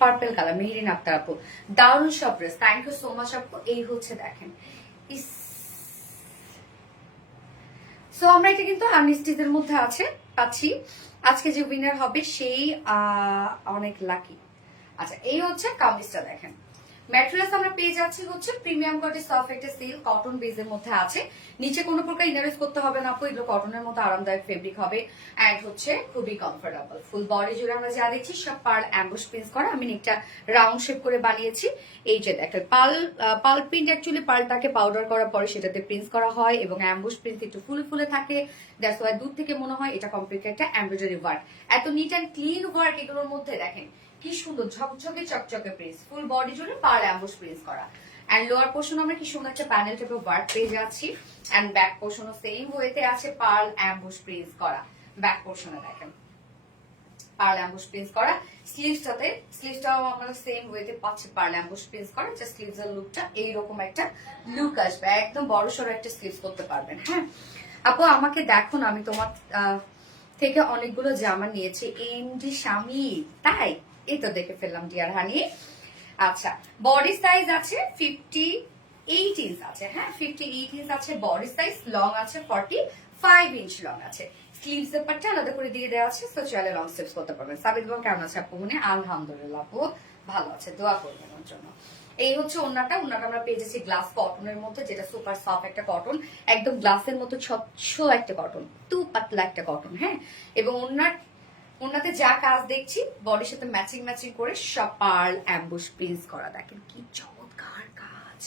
Purple colour, Meherin Akter আপু, দারুণ সব dress, thank you so much আপু। এই হচ্ছে দেখেন, ইস, সো আমরা এটা কিন্তু আনস্টিচের মধ্যে আছে পাচ্ছি। আজকে যে উইনার হবে সেই অনেক লাকি। আচ্ছা, এই হচ্ছে কামিজটা দেখেন, ম্যাটেরিয়ালস আমরা পেয়ে যাচ্ছি হচ্ছে প্রিমিয়াম কোয়ালিটি সফট একটা সিল্ক কটন বেজের মধ্যে আছে। নিচে কোনো প্রকার ইনারেস করতে হবে না আপু, এগুলো কটনের মতো আরামদায়ক ফেব্রিক হবে, এন্ড হচ্ছে খুবই কমফোর্টেবল। ফুল বডি জুড়ে আমরা যা দেখছি সব পার্ল অ্যাম্বুশ প্রিন্ট করা, আমি একটা রাউন্ড শেপ করে বানিয়েছি। এই যে দেখেন পার্ল প্রিন্ট, অ্যাকচুয়ালি পার্লটাকে পাউডার করার পরে সেটাতে প্রিন্ট করা হয় এবং অ্যাম্বুশ প্রিন্ট একটু ফুলে ফুলে থাকে, দ্যাটস ওয়াই দূর থেকে মনে হয় এটা কমপ্লিট একটা এমব্রয়ডারি ওয়ার্ক। এত নিট অ্যান্ড ক্লিন ওয়ার্ক এগুলোর মধ্যে, দেখেন কি সুন্দর ঝকঝকে চকচকে প্রিন্টস, ফুল বডি জুড়ে পার্ল অ্যাম্বুশ প্রিন্টস করা। এন্ড লোয়ার পোর্শন আমরা কি সুন্দর একটা প্যানেল টাইপের ওয়ার্ক পেয়ে যাচ্ছি, এন্ড ব্যাক পোর্শনও সেম ওয়েতে আছে পার্ল অ্যাম্বুশ প্রিন্টস করা। ব্যাক পোর্শনে দেখেন পার্ল অ্যাম্বুশ প্রিন্টস করা। স্লিভসটাও আমরা সেম ওয়েতে পাচ্ছি পার্ল অ্যাম্বুশ প্রিন্টস করা। জাস্ট স্লিভস এর লুকটা এইরকম একটা লুক আসবে, একদম বড়সড় একটা স্লিভস করতে পারবেন। হ্যাঁ আপু আমাকে দেখো না, আমি তোমার থেকে অনেকগুলো জামা নিয়েছি। এমডি স্বামী, তাই? এই তো দেখে ফেললাম ডিয়ার হানি। আচ্ছা, বডি সাইজ আছে 58 ইঞ্চ আছে, হ্যাঁ 58 ইঞ্চ আছে বডি সাইজ, লং আছে 45 ইঞ্চ লং আছে। স্লিভস এর পাটটা আলাদা করে দিয়ে দেওয়া আছে, তো চাইলে লং স্লিভস করতে পারবেন। সাবিত বাবু কেমন আছে আপু? মনে আলহামদুলিল্লাহ আপু ভালো আছে, দোয়া করবেন ওর জন্য। এই হচ্ছে ওন্নাটা আমরা পেয়ে যাচ্ছি গ্লাস কটনের মধ্যে, যেটা সুপার সফট একটা কটন, একদম গ্লাসের মতো স্বচ্ছ একটা কটন, তু পাতলা একটা কটন। হ্যাঁ, এবং ওনাতে যা কাজ দেখছি বডির সাথে ম্যাচিং ম্যাচিং করে সব পার্ল অ্যাম্বুশ প্রিন্টস করা, দেখেন কি চমৎকার কাজ,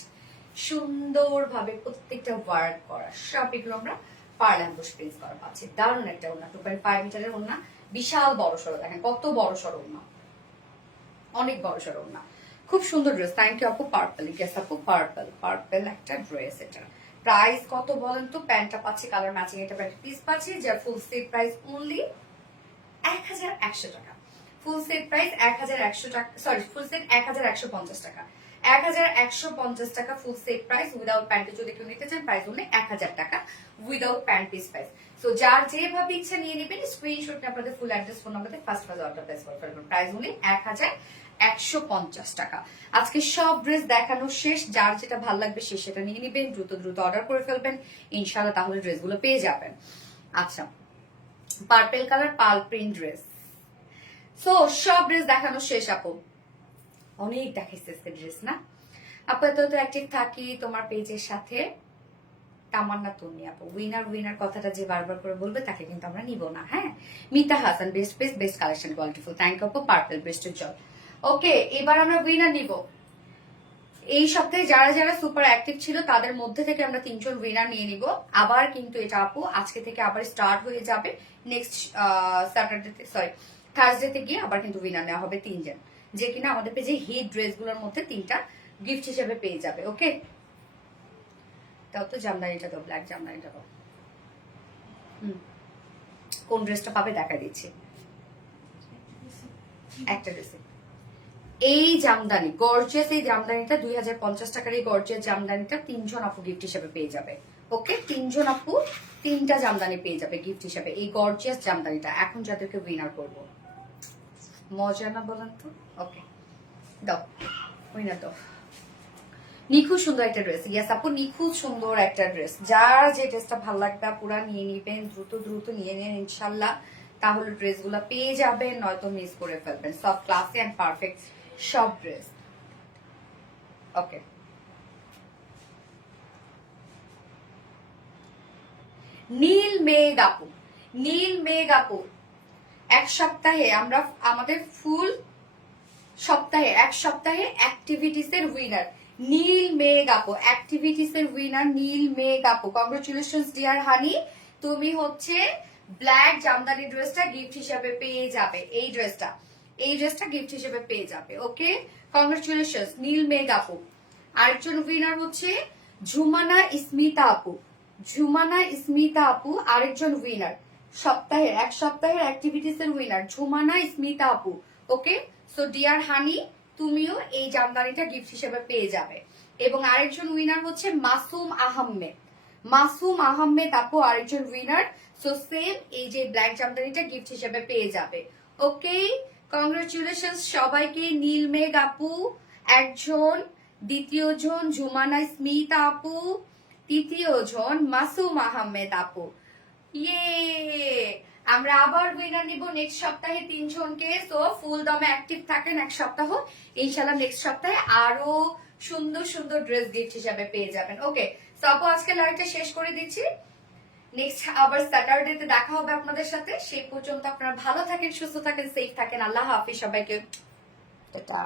সুন্দরভাবে প্রত্যেকটা ওয়ার্ক করা, সব এগুলো আমরা পার্ল অ্যাম্বুশ প্রিন্টস করা পাচ্ছি। দারুণ একটা ওনা, 2.5 মিটারের ওনা, বিশাল বড় সড়ো, দেখেন কত বড় সড়ো ওনা, অনেক বড় সড়ো ওনা, খুব সুন্দর ড্রেস। থ্যাংক ইউ আপু। পার্পল, গেস আপু পার্পল একটা ড্রেস। এটা প্রাইস কত বলেন তো? প্যান্টটা পাচ্ছি কালার ম্যাচিং, এটা প্যান্ট পিস পাচ্ছি, যার ফুল সেট প্রাইস অনলি 1100 টাকা। ফুল সেট প্রাইস 1100 টাকা, সরি ফুল সেট 1150 টাকা। 1150 টাকা ফুল সেট প্রাইস, উইদাউট প্যান্টে যদি কেউ নিতে চান প্রাইস হলে 1000 টাকা, without pant piece price. So যার যেভাবে ইচ্ছা নিয়ে নেবেন, স্ক্রিনশট নিয়ে আপনাদের ফুল অ্যাড্রেস ফোন নাম্বারে ফার্স্ট অর্ডার প্লেস করে ফেলবেন। প্রাইস হলে 1150 টাকা। আজকে সব ড্রেস দেখানো শেষ, যার যেটা ভালো লাগবে সে সেটা নিয়ে নেবেন, দ্রুত দ্রুত অর্ডার করে ফেলবেন ইনশাআল্লাহ, তাহলে ড্রেসগুলো পেয়ে যাবেন। আচ্ছা, purple colour pearl print dress. So সব ড্রেস দেখানো শেষ আপু, অনেক দেখাইছে ড্রেস না আপু, এত অ্যাক্টিভ থাকি তোমার পেজের সাথে। তামান্না তুমি আপু, উইনার কথাটা যে বারবার করে বলবে তাকে কিন্তু আমরা নিব না। হ্যাঁ, Mita Hasan, best collection, qualityful, thank you আপু। পার্পল বেস্টের জল। ওকে, এবার আমরা উইনার নিব। এই সপ্তাহে যারা যারা সুপার অ্যাক্টিভ ছিল তাদের মধ্যে থেকে আমরা 3 জন উইনার নিয়ে নিব। আবার কিন্তু এটা আপু আজকে থেকে আবার স্টার্ট হয়ে যাবে, নেক্সট স্যাটারডে সরি থার্সডেতে গিয়ে আবার কিন্তু উইনার নেওয়া হবে 3 জন, যে কিনা আমাদের পেজে হিট ড্রেসগুলোর মধ্যে 3টা গিফট হিসেবে পেয়ে যাবে। ওকে, তাও তো জামদানিটা দাও, ব্ল্যাক জামদানিটা দাও। কোন ড্রেসটা পাবে দেখা দিচ্ছি, একটা ড্রেসে এই জামদানি গর্জিয়াস, এই জামদানিটা 2050 টাকার, এই গর্জিয়াস জামদানিটা 3 জন আপু গিফট হিসেবে পেয়ে যাবে। ওকে, 3 জন আপু 3টা জামদানি পেয়ে যাবে গিফট হিসেবে, এই গর্জিয়াস জামদানিটা এখন যাদেরকে উইনার করব। মজা না বলেন তো? ওকে দাও, উইনার দাও। নিখুঁত সুন্দর একটা ড্রেস, ইয়াস আপু নিখুঁত সুন্দর একটা ড্রেস, যার যে ড্রেসটা ভালো লাগবে পুরা নিয়ে নিবেন, দ্রুত দ্রুত নিয়ে নেন ইনশাল্লাহ, তাহলে ড্রেসগুলো পেয়ে যাবেন, নয়তো মিস করে ফেলবেন। সব ক্লাসি এন্ড পারফেক্ট সব ড্রেস। ওকে, নীল মেঘ আপু, নীল মেঘ আপু এক সপ্তাহে আমরা আমাদের ফুল সপ্তাহে এক সপ্তাহে অ্যাক্টিভিটিস এর উইনার নীল মেঘ আপু, অ্যাক্টিভিটিস এর উইনার নীল মেঘ আপু। কংগ্রেচুলেশনস ডিয়ার হানি, তুমি হচ্ছে ব্ল্যাক জামদানি ড্রেসটা গিফট হিসেবে পেয়ে যাবে। এই ড্রেসটা গিফট হিসেবে পেয়ে যাবে। ওকে, কংগ্রেচুলেশনস নীল মেঘ আপু। আরেকজন উইনার হচ্ছে ঝুমানা ইসমিতা আপু, ঝুমানা ইসমিতা আপু আরেকজন উইনার, এক সপ্তাহের অ্যাক্টিভিটিস এর উইনার ঝুমানা ইসমিতা আপু। ওকে, সো ডিয়ার হানি, তুমিও এই জামদানিটা গিফট হিসেবে পেয়ে যাবে। এবং আরেকজন উইনার হচ্ছে মাসুম আহমেদ, মাসুম আহমেদ আপু আরেকজন উইনার। সো সেম এই যে ব্ল্যাক জামদানিটা গিফট হিসেবে পেয়ে যাবে। ওকে, কংগ্রেচুলেশন সবাইকে। নীল মেঘ আপু একজন, দ্বিতীয় জন ঝুমানা স্মিতা আপু, তৃতীয় জন মাসুম আহমেদ আপু। ইয়ে, আমরা আবার উইনার নিব নেক্সট সপ্তাহে 3 জনকে। সো ফুল দমে অ্যাক্টিভ থাকেন এক সপ্তাহ, ইনশাআল্লাহ নেক্সট সপ্তাহে আরো সুন্দর সুন্দর ড্রেস গিফট হিসাবে পেয়ে যাবেন। ওকে, সো আপু আজকে লাইভটা শেষ করে দিচ্ছি। নেক্সট আবার স্যাটারডেতে দেখা হবে আপনাদের সাথে। সেই পর্যন্ত আপনারা ভালো থাকেন, সুস্থ থাকেন, সেফ থাকেন। আল্লাহ হাফিজ সবাইকে, টাটা।